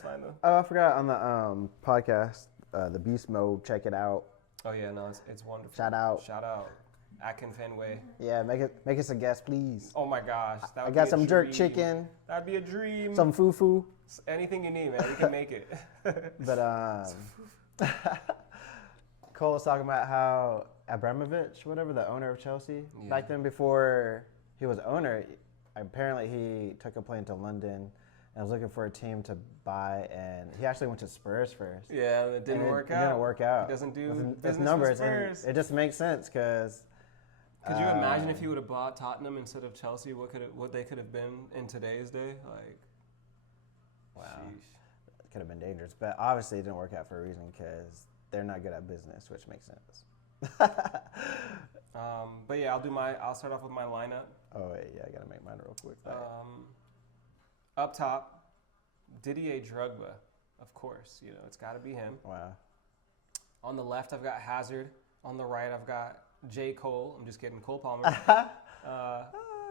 fine though. Oh, I forgot on the podcast, the Beast Mode. Check it out. Oh yeah, no, it's wonderful. Shout out. Akin Fenway. Yeah, make us a guest, please. Oh my gosh, I got some jerk chicken. That'd be a dream. Some fufu. Anything you need, man. We can make it. But Cole was talking about how Abramovich, whatever, the owner of Chelsea, back then before he was owner, apparently he took a plane to London and was looking for a team to buy, and he actually went to Spurs first. Yeah, it didn't work out. It didn't work out. He doesn't do with business numbers, with Spurs. And it just makes sense because. Could you imagine if he would have bought Tottenham instead of Chelsea? What they could have been in today's day? Like, wow, sheesh. It could have been dangerous, but obviously it didn't work out for a reason because they're not good at business, which makes sense. But yeah, I'll start off with my lineup. Oh wait, yeah, I gotta make mine real quick. Up top, Didier Drogba, of course. It's got to be him. Wow. On the left, I've got Hazard. On the right, I've got J. Cole. I'm just kidding, Cole Palmer.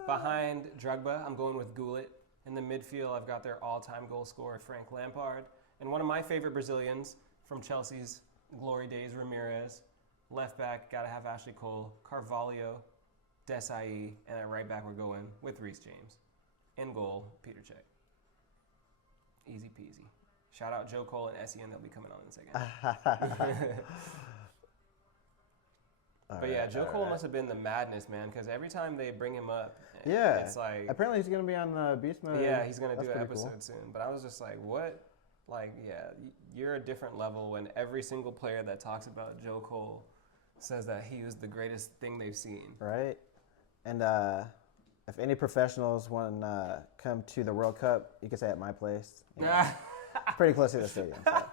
Behind Drogba, I'm going with Gullit. In the midfield, I've got their all-time goal scorer, Frank Lampard. And one of my favorite Brazilians from Chelsea's glory days, Ramirez. Left back, got to have Ashley Cole. Carvalho, Desai, and at right back, we're going with Reece James. In goal, Peter Cech. Easy peasy. Shout out Joe Cole and Essien. They'll be coming on in a second. But yeah, Joe Cole must have been the madness, man, because every time they bring him up, it's like... Apparently he's going to be on the Beast Mode. Yeah, he's going to do an episode soon. But I was just like, what? Like, yeah, you're a different level when every single player that talks about Joe Cole says that he was the greatest thing they've seen. Right? And if any professionals want to come to the World Cup, you can say at my place. You know, pretty close to the stadium. So.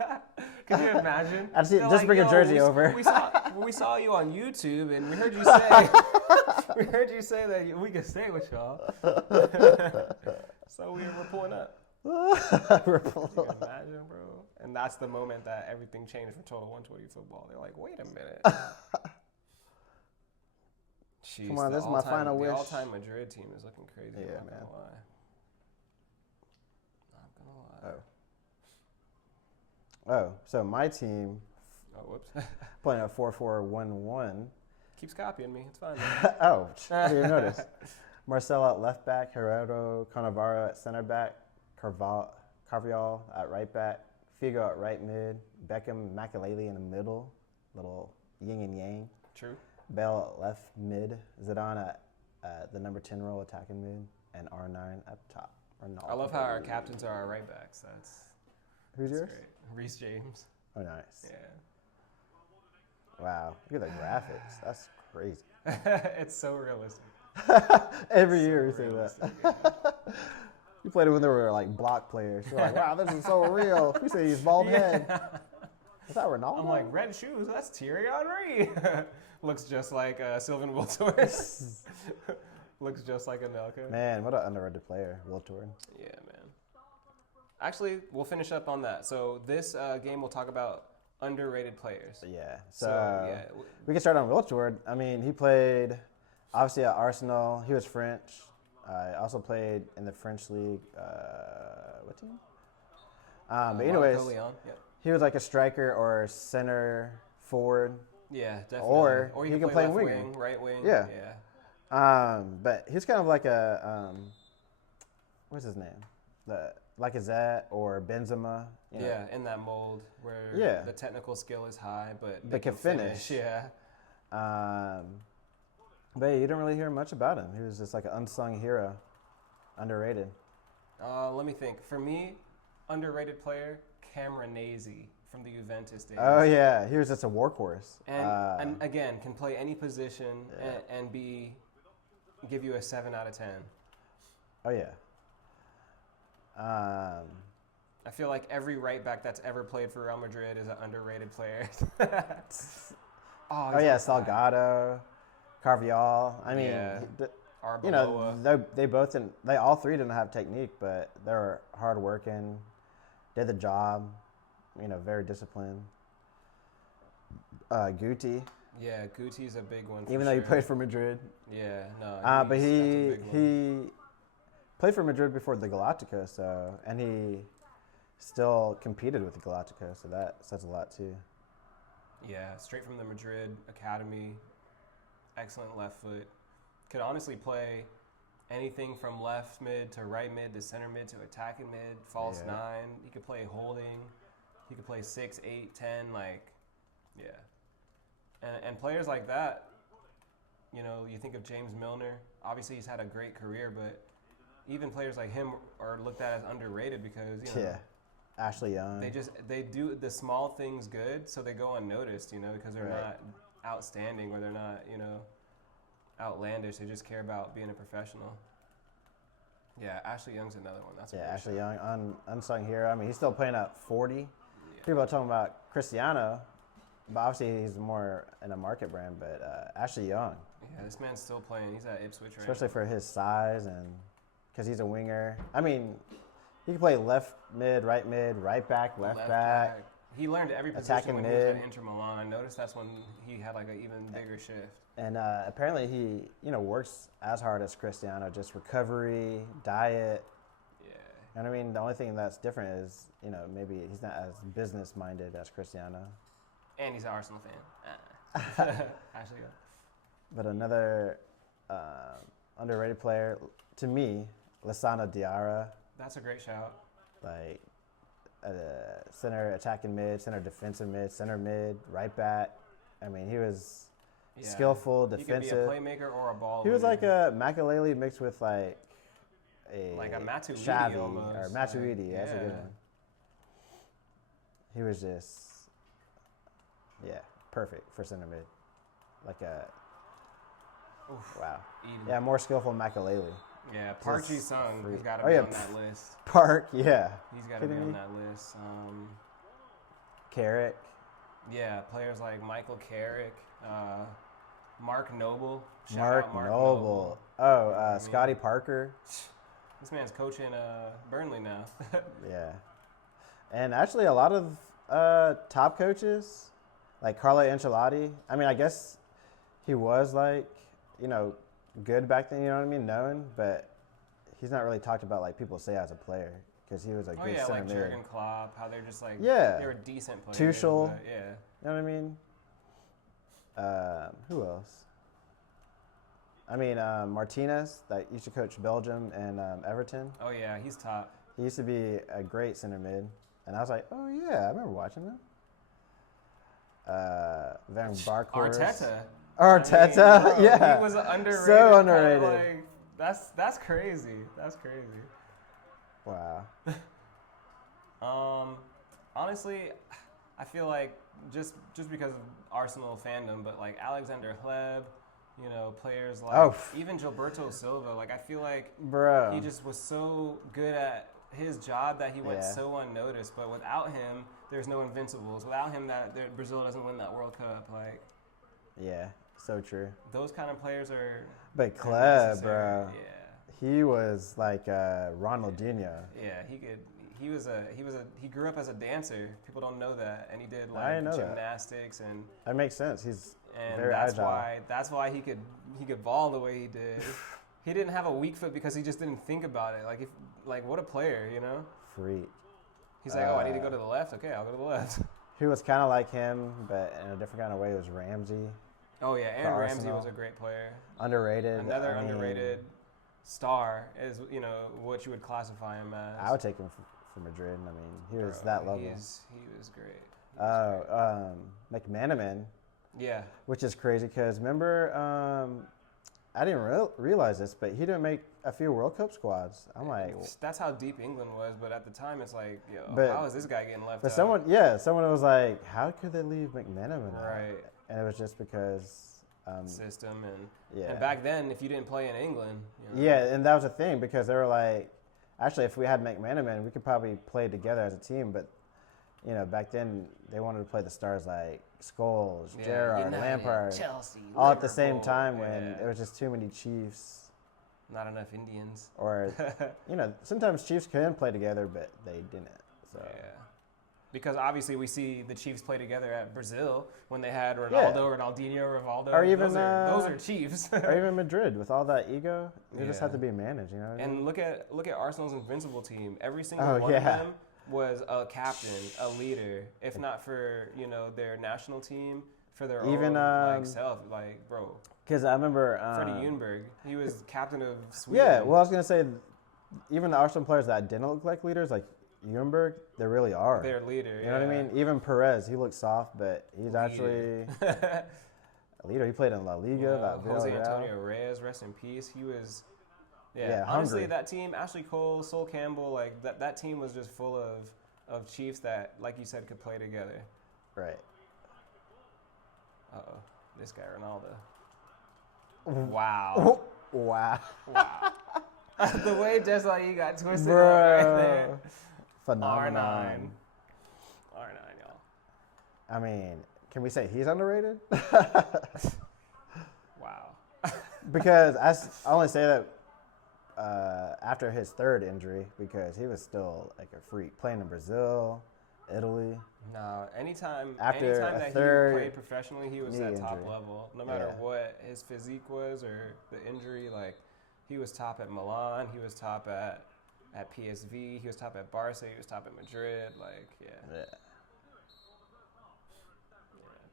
Can you imagine? Just They're bring a "Yo, jersey over." We saw you on YouTube, and we heard you say we heard you say that we could stay with y'all. So we're pulling up. We're Can you imagine, bro? And that's the moment that everything changed for Total 120 football. They're like, wait a minute. Jeez, Come on, this is my final wish. The all-time Madrid team is looking crazy. Yeah, I'm not man. gonna lie. Oh, so my team Oh, whoops. playing a 4-4-1-1. Keeps copying me. It's fine. Oh, I didn't even notice. Marcelo at left back, Herrero, Cannavaro at center back, Carvajal at right back, Figo at right mid, Beckham, Makelele in the middle, little yin and yang. True. Bale at left mid, Zidane at the number 10 role attacking mid, and R9 up top. Ronaldo. I love how our captains are our right backs. Who's yours? Great. Reece James. Oh, nice. Yeah. Wow, look at the graphics. That's crazy. It's so realistic. Every year we say realistic, that. You played it when they were like block players. You're like, wow, this is so real. We say he's bald head. Is that Ronaldo? I'm like, red shoes, that's Thierry Henry. Looks just like Sylvan Wiltord. Looks just like Anelka. Man, what an underrated player, Wiltord. Yeah, man. Actually, we'll finish up on that. So this game we'll talk about underrated players. Yeah. So, yeah. We can start on Wiltord. I mean, he played obviously at Arsenal. He was French. Also played in the French league. What team? But anyways, Monaco, Lyon. Yep. he was like a striker or center forward. Yeah, definitely. Or you he can can play left winger. wing, right wing. Yeah. Yeah. But he's kind of like a what's his name? Lacazette or Benzema. You know. Yeah, in that mold where Yeah. the technical skill is high, but They can finish. Yeah. But you don't really hear much about him. He was just like an unsung hero, underrated. Let me think. For me, underrated player, Camoranesi from the Juventus days. Oh yeah, he was just a workhorse. And again, can play any position and give you a 7 out of 10. Oh yeah. I feel like every right back that's ever played for Real Madrid is an underrated player. Oh yeah, Salgado, Carvajal. I mean, Yeah. Arbeloa. you know, they both didn't. They all three didn't have technique, but they were hardworking, did the job. You know, very disciplined. Guti, Yeah, Guti's a big one. even though he played for Madrid, Yeah, no. but that's a big one. he played for Madrid before the Galacticos, and he still competed with the Galacticos, so that says a lot too. Yeah, straight from the Madrid academy. Excellent left foot. Could honestly play anything from left mid to right mid to center mid to attacking mid, false Yeah. 9. He could play holding. He could play 6, 8, 10. Like, yeah. And players like that, you know, you think of James Milner. Obviously, he's had a great career, but even players like him are looked at as underrated because, you know, Yeah, Ashley Young. they do the small things good, so they go unnoticed, you know, because they're Right. not outstanding or they're not, you know, outlandish. They just care about being a professional. Yeah, Ashley Young's another one. That's a Yeah, great Ashley shout. Young, unsung hero. I mean, he's still playing at 40. Yeah. People are talking about Cristiano, but obviously he's more in a market brand. But Ashley Young, Yeah, this man's still playing. He's at Ipswich right especially now. for his size and because he's a winger. I mean, he can play left mid, right back, left back. He learned every position attacking when he was at mid. Inter Milan. I noticed that's when he had like an even bigger shift. And apparently he, you know, works as hard as Cristiano, just recovery, diet. Yeah. And I mean, the only thing that's different is, you know, maybe he's not as business minded as Cristiano. And he's an Arsenal fan. Ashley Young. But another underrated player to me, Lissana Diarra, That's a great shout. like center attacking mid, center defensive mid, center mid, right back. I mean, he was Yeah. skillful, He could defensive. be a playmaker or a ball. He was like winner. a Makelele mixed with like a Matuidi Xavi almost, or like, Matuidi. That's a good yeah. one. He was just, yeah, perfect for center mid. like a Oof. wow. Eden. Yeah, more skillful than Makaleli. Yeah, Park Just Ji-sung free. has got to Oh, be yeah, on that list. Park, yeah. He's got to be Kidding on me? that list. Carrick. Yeah, players like Michael Carrick, Mark Noble. Shout Mark out Mark Noble. Oh, know what I mean? Scotty Parker. This man's coaching Burnley now. Yeah. And actually, a lot of top coaches, like Carlo Ancelotti, I mean, I guess he was like, good back then, you know what I mean, known, but he's not really talked about like people say as a player because he was a Oh good yeah, center like mid. Jurgen Klopp, how they're just like Yeah. they were decent players. Tuchel. But yeah. You know what I mean? Who else? I mean, Martinez, that used to coach Belgium and Everton. Oh yeah, he's top. He used to be a great center mid. And I was like, oh, yeah, I remember watching him. Van Barkhorst. I Arteta, mean, bro, yeah. He was underrated. So underrated. Like, that's crazy. That's crazy. Wow. Honestly, I feel like just because of Arsenal fandom, but like Alexander Hleb, players like even Gilberto Silva, like I feel like Bro. he just was so good at his job that he went Yeah. so unnoticed. But without him, there's no Invincibles. Without him, Brazil doesn't win that World Cup. Like Yeah, so true. those kind of players are. But are Kleb, necessary. bro. Yeah. He was like Ronaldinho. Yeah, he grew up as a dancer. People don't know that, and he did I like didn't know that. gymnastics and That makes sense. He's very that's agile. why he could ball the way he did. He didn't have a weak foot because he just didn't think about it. Like what a player, Freak. He's like, oh, I need to go to the left. Okay, I'll go to the left. Who was kind of like him, but in a different kind of way, was Ramsey. Oh yeah, Aaron Ramsey Arsenal. was a great player. Underrated. Another I mean, underrated star is what you would classify him as. I would take him for Madrid. I mean, he was that level. He was great. McManaman, Yeah. which is crazy because remember, I didn't realize this, but he didn't make a few World Cup squads. I'm like, That's how deep England was, but at the time it's like, yo, But- how is this guy getting left but out? someone was like, how could they leave McManaman out? Right. And it was just because, System yeah. and back then, if you didn't play in England, Yeah, and that was the thing because they were like, actually, if we had McManaman, we could probably play together as a team. But back then they wanted to play the stars like Scholes, Yeah, Gerrard, United, Lampard, Chelsea, all at the same Liverpool, time when yeah. it was just too many Chiefs. Not enough Indians. Or sometimes Chiefs can play together, but they didn't. So Yeah. Because obviously we see the Chiefs play together at Brazil when they had Ronaldo, Ronaldinho, Rivaldo. Or even, those are Chiefs. or even Madrid with all that ego, they just Yeah. have to be managed. You know what I mean? And look at Arsenal's invincible team. Every single Oh, one of yeah. them was a captain, a leader. If not for their national team, for their Even, own self. Like, bro, Because I remember Freddie Ljungberg, he was captain of Sweden. Yeah, well, I was gonna say, even the Arsenal players that didn't look like leaders, like Ljungberg, they really are. Their leader. You know what I mean? Even Perez, he looks soft, but he's actually a leader. He played in La Liga. Jose Villarreal. Antonio Reyes, rest in peace. He was, Yeah, honestly, hungry. that team, Ashley Cole, Sol Campbell, like that team was just full of Chiefs that, like you said, could play together. Right. Uh-oh, this guy Ronaldo. Wow. Wow. Wow. The way Desai got twisted Bro. up right there. Phenomenon. R9, y'all. I mean, can we say he's underrated? Wow. Because I only say that after his third injury because he was still like a freak playing in Brazil, Italy. No, anytime After a that third he played professionally, he was knee at top injury. level. No matter Yeah. what his physique was or the injury, like he was top at Milan, he was top at PSV, he was top at Barca, he was top at Madrid. Like, yeah,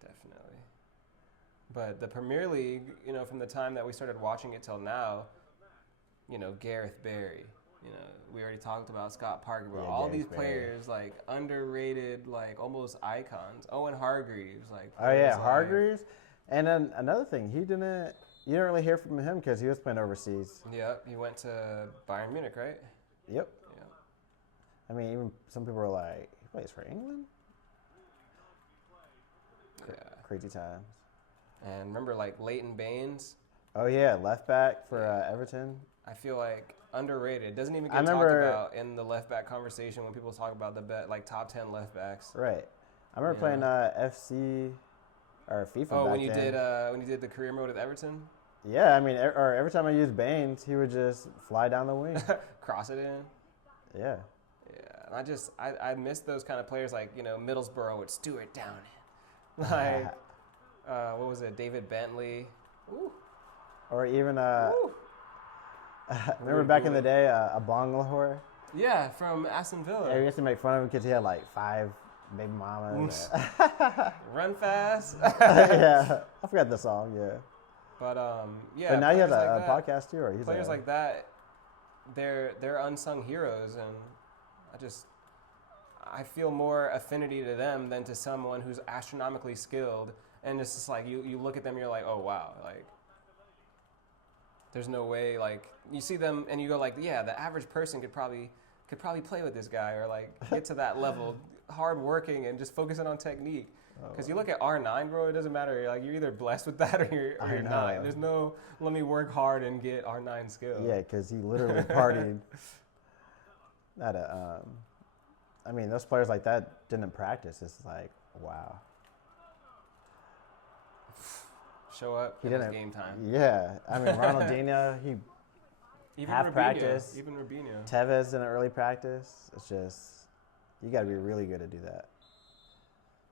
definitely. But the Premier League, from the time that we started watching it till now, Gareth Barry. We already talked about Scott Parker, but Yeah, all Gareth these Barry. players, like, underrated, like, almost icons. Owen Hargreaves, like. Oh yeah, players like- Hargreaves. And then another thing, you didn't really hear from him because he was playing overseas. Yep, he went to Bayern Munich, right? Yep. Yeah. I mean, even some people were like, he plays for England. Yeah. Crazy times. And remember, like, Leighton Baines? Oh, yeah, left back for Everton. I feel like underrated. It doesn't even I get talked remember- about in the left back conversation when people talk about like top 10 left backs. Right. I remember playing FC or FIFA Oh, back when you then. did the career mode with Everton, Yeah, I mean, or every time I used Baines, he would just fly down the wing. cross it in. Yeah. Yeah, and I miss those kind of players like Middlesbrough with Stuart Downing, like what was it, David Bentley. Ooh. Or even Ooh. remember back in the day, a Bonglahor? Yeah, from Aston Villa. Yeah, we used to make fun of him because he had like 5 baby mamas. Run fast. Yeah, I forgot the song. Yeah, But yeah. but now he has players a like that- podcast too, or he's Players like that, they're unsung heroes, and I feel more affinity to them than to someone who's astronomically skilled, and it's just like you look at them, you're like, oh wow, like there's no way, like you see them and you go like, yeah, the average person could probably play with this guy or like get to that level, hard working and just focusing on technique. Because you look at R9, bro, it doesn't matter. You're either blessed with that or you're not. There's no let me work hard and get R9 skill. Yeah, because he literally partied. I mean, those players like that didn't practice. It's like, wow. Show up. He It was didn't. game time. Yeah, I mean, Ronaldinho, he Even half Rubinho, practice. Even Rubinho. Tevez in an early practice. It's just, you got to be really good to do that.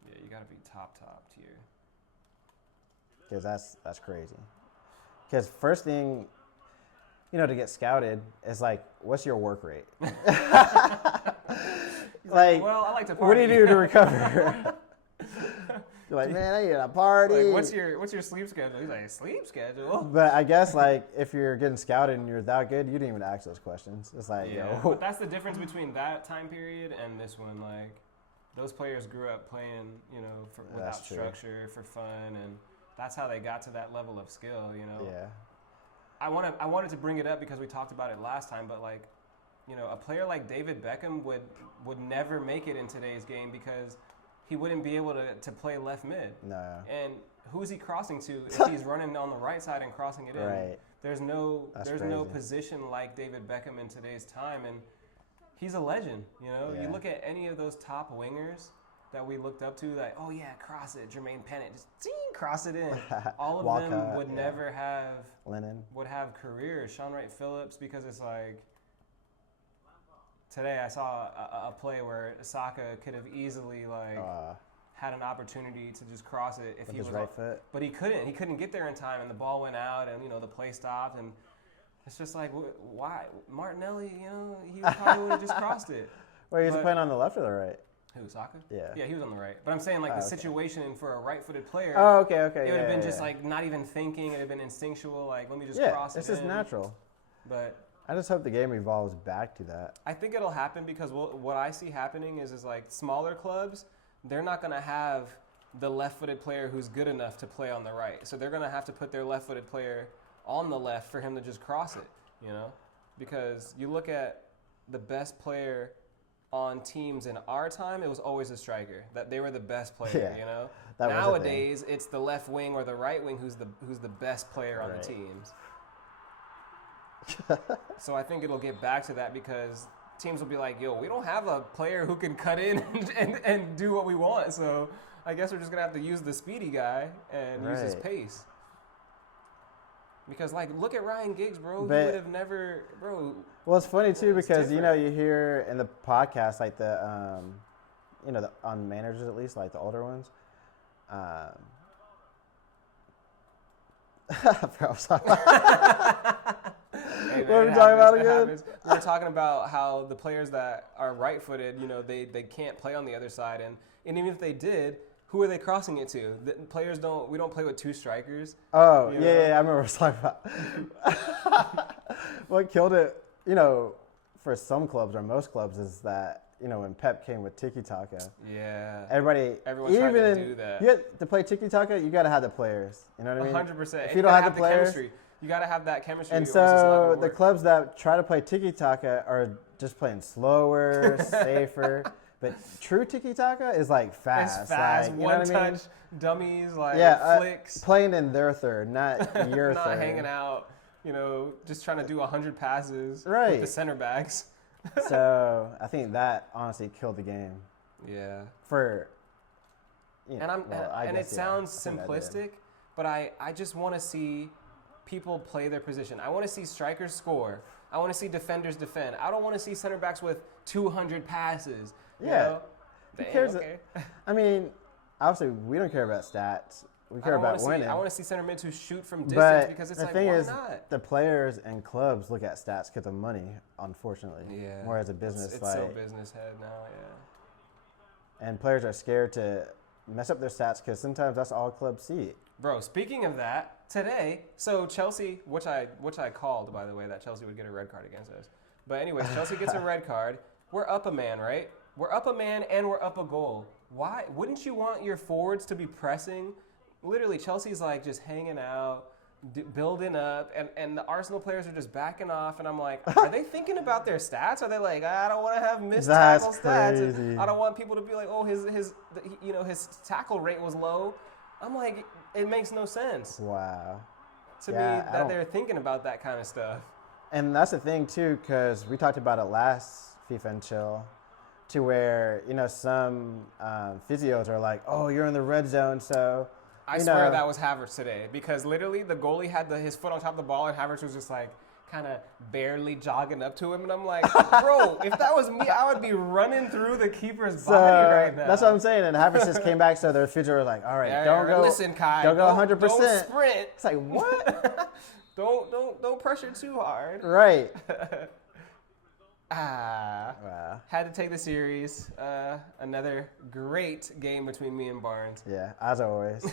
Yeah, you got to be top tier. Because that's crazy. Because first thing, to get scouted is like, what's your work rate? Like, well, I like to party. what do you do to recover? You're like, man, I need a party. Like, what's your sleep schedule? He's like, sleep schedule? But I guess, like, if you're getting scouted and you're that good, you didn't even ask those questions. It's like, Yeah, yo. but that's the difference between that time period and this one. Like, those players grew up playing, without That's true. structure, for fun, and that's how they got to that level of skill, Yeah. I wanted to bring it up because we talked about it last time, but like, a player like David Beckham would never make it in today's game because he wouldn't be able to play left mid. No. And who is he crossing to if he's running on the right side and crossing it in? Right. There's no crazy. position like David Beckham in today's time, and he's a legend. Yeah. You look at any of those top wingers that we looked up to, like, oh yeah, cross it, Jermaine Pennant, just cross it in. All of them Walcott, would yeah. never have Lennon. would have careers. Sean Wright Phillips, because it's like. Today I saw a play where Saka could have easily had an opportunity to just cross it if With he his was right foot. but he couldn't. He couldn't get there in time, and the ball went out, and the play stopped, and it's just like, why Martinelli? He probably would have just crossed it. Wait, he was But- playing on the left or the right? Who, Saka? Yeah. Yeah, he was on the right. But I'm saying, like, the okay. situation for a right-footed player, Oh, okay. it would have been yeah, just yeah. like not even thinking. It would have been instinctual. Like, let me just Yeah, cross it. it's just in. natural. But I just hope the game evolves back to that. I think it'll happen because what I see happening is like smaller clubs, they're not going to have the left-footed player who's good enough to play on the right. So they're going to have to put their left-footed player on the left for him to just cross it, Because you look at the best player on teams in our time, it was always a striker. That they were the best player, Yeah, that was a thing. Nowadays, it's the left wing or the right wing who's the best player on the Right. teams. So I think it'll get back to that because teams will be like, yo, we don't have a player who can cut in and do what we want. So I guess we're just going to have to use the speedy guy and use his Right. pace. Because, like, look at Ryan Giggs, bro. But- he would have never, bro. Well, it's funny too It's because different. you hear in the podcast like the on managers at least like the older ones. I forgot what I was talking about. Hey, man, What are we it talking about happens, it again? happens. We were talking about how the players that are right-footed, they can't play on the other side, and even if they did, who are they crossing it to? The players we don't play with two strikers. Oh, You yeah, know? I remember what I was talking about. What killed it, for some clubs or most clubs is that, when Pep came with tiki-taka, Yeah. everyone tried to even do that. you had to play tiki-taka, you got to have the players. You know what I mean? 100%. If you don't have the players, chemistry, you got to have that chemistry. and or else it's not so gonna the work. clubs that try to play tiki-taka are just playing slower, safer. But true tiki taka is like fast. It's fast, like, you one know what I mean? touch, dummies, like Yeah, flicks, playing in their third, not your not third. hanging out. Just trying to do 100 passes with Right. the center backs. So I think that honestly killed the game Yeah. for. And it sounds I think that did. simplistic, but I just want to see people play their position. I want to see strikers score. I want to see defenders defend. I don't want to see center backs with 200 passes. You Yeah. know? Who Damn, cares? okay. I mean, obviously we don't care about stats. We care about winning. I want to see center mids who shoot from distance But because it's the like, thing why is, not? the players and clubs look at stats because of money, unfortunately. Yeah. More as a business It's fight. so business head now, yeah. And players are scared to mess up their stats because sometimes that's all clubs see. Bro, speaking of that, today, so Chelsea, which I called, by the way, that Chelsea would get a red card against us. But anyways, Chelsea gets a red card. We're up a man, right? We're up a man and we're up a goal. Why? Wouldn't you want your forwards to be pressing? Literally, Chelsea's like just hanging out, building up, and the Arsenal players are just backing off. And I'm like, are they thinking about their stats? Are they like, I don't want to have missed tackle stats. Crazy. I don't want people to be like, oh, his tackle rate was low. I'm like, it makes no sense Wow. to Yeah, me I that don't- they're thinking about that kind of stuff. And that's the thing too, because we talked about it last FIFA and Chill, to where some physios are like, "Oh, you're in the red zone," so I swear that was Havertz today because literally the goalie had his foot on top of the ball and Havertz was just like kind of barely jogging up to him, and I'm like, bro, if that was me, I would be running through the keeper's body right now. That's what I'm saying. And Havertz just came back, so their physio were like, "All right, don't go, Listen, Kai, don't go 100%." Don't sprint. It's like what? Don't pressure too hard. Right. Wow. Had to take the series. Another great game between me and Barnes. Yeah, as always.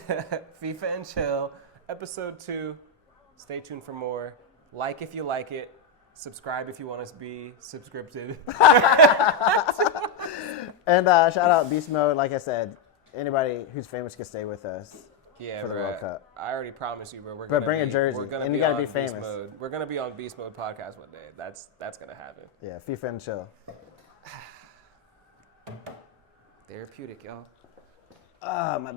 FIFA and Chill, episode 2. Stay tuned for more. Like if you like it. Subscribe if you want us to be subscripted. And shout out Beast Mode. Like I said, anybody who's famous can stay with us. Yeah, For the bro. World Cup. I already promised you, bro. But bring a jersey, We're gonna and be you gotta on be Beast famous. Mode. We're gonna be on Beast Mode podcast one day. That's gonna happen. Yeah, FIFA and Chill. Therapeutic, y'all. My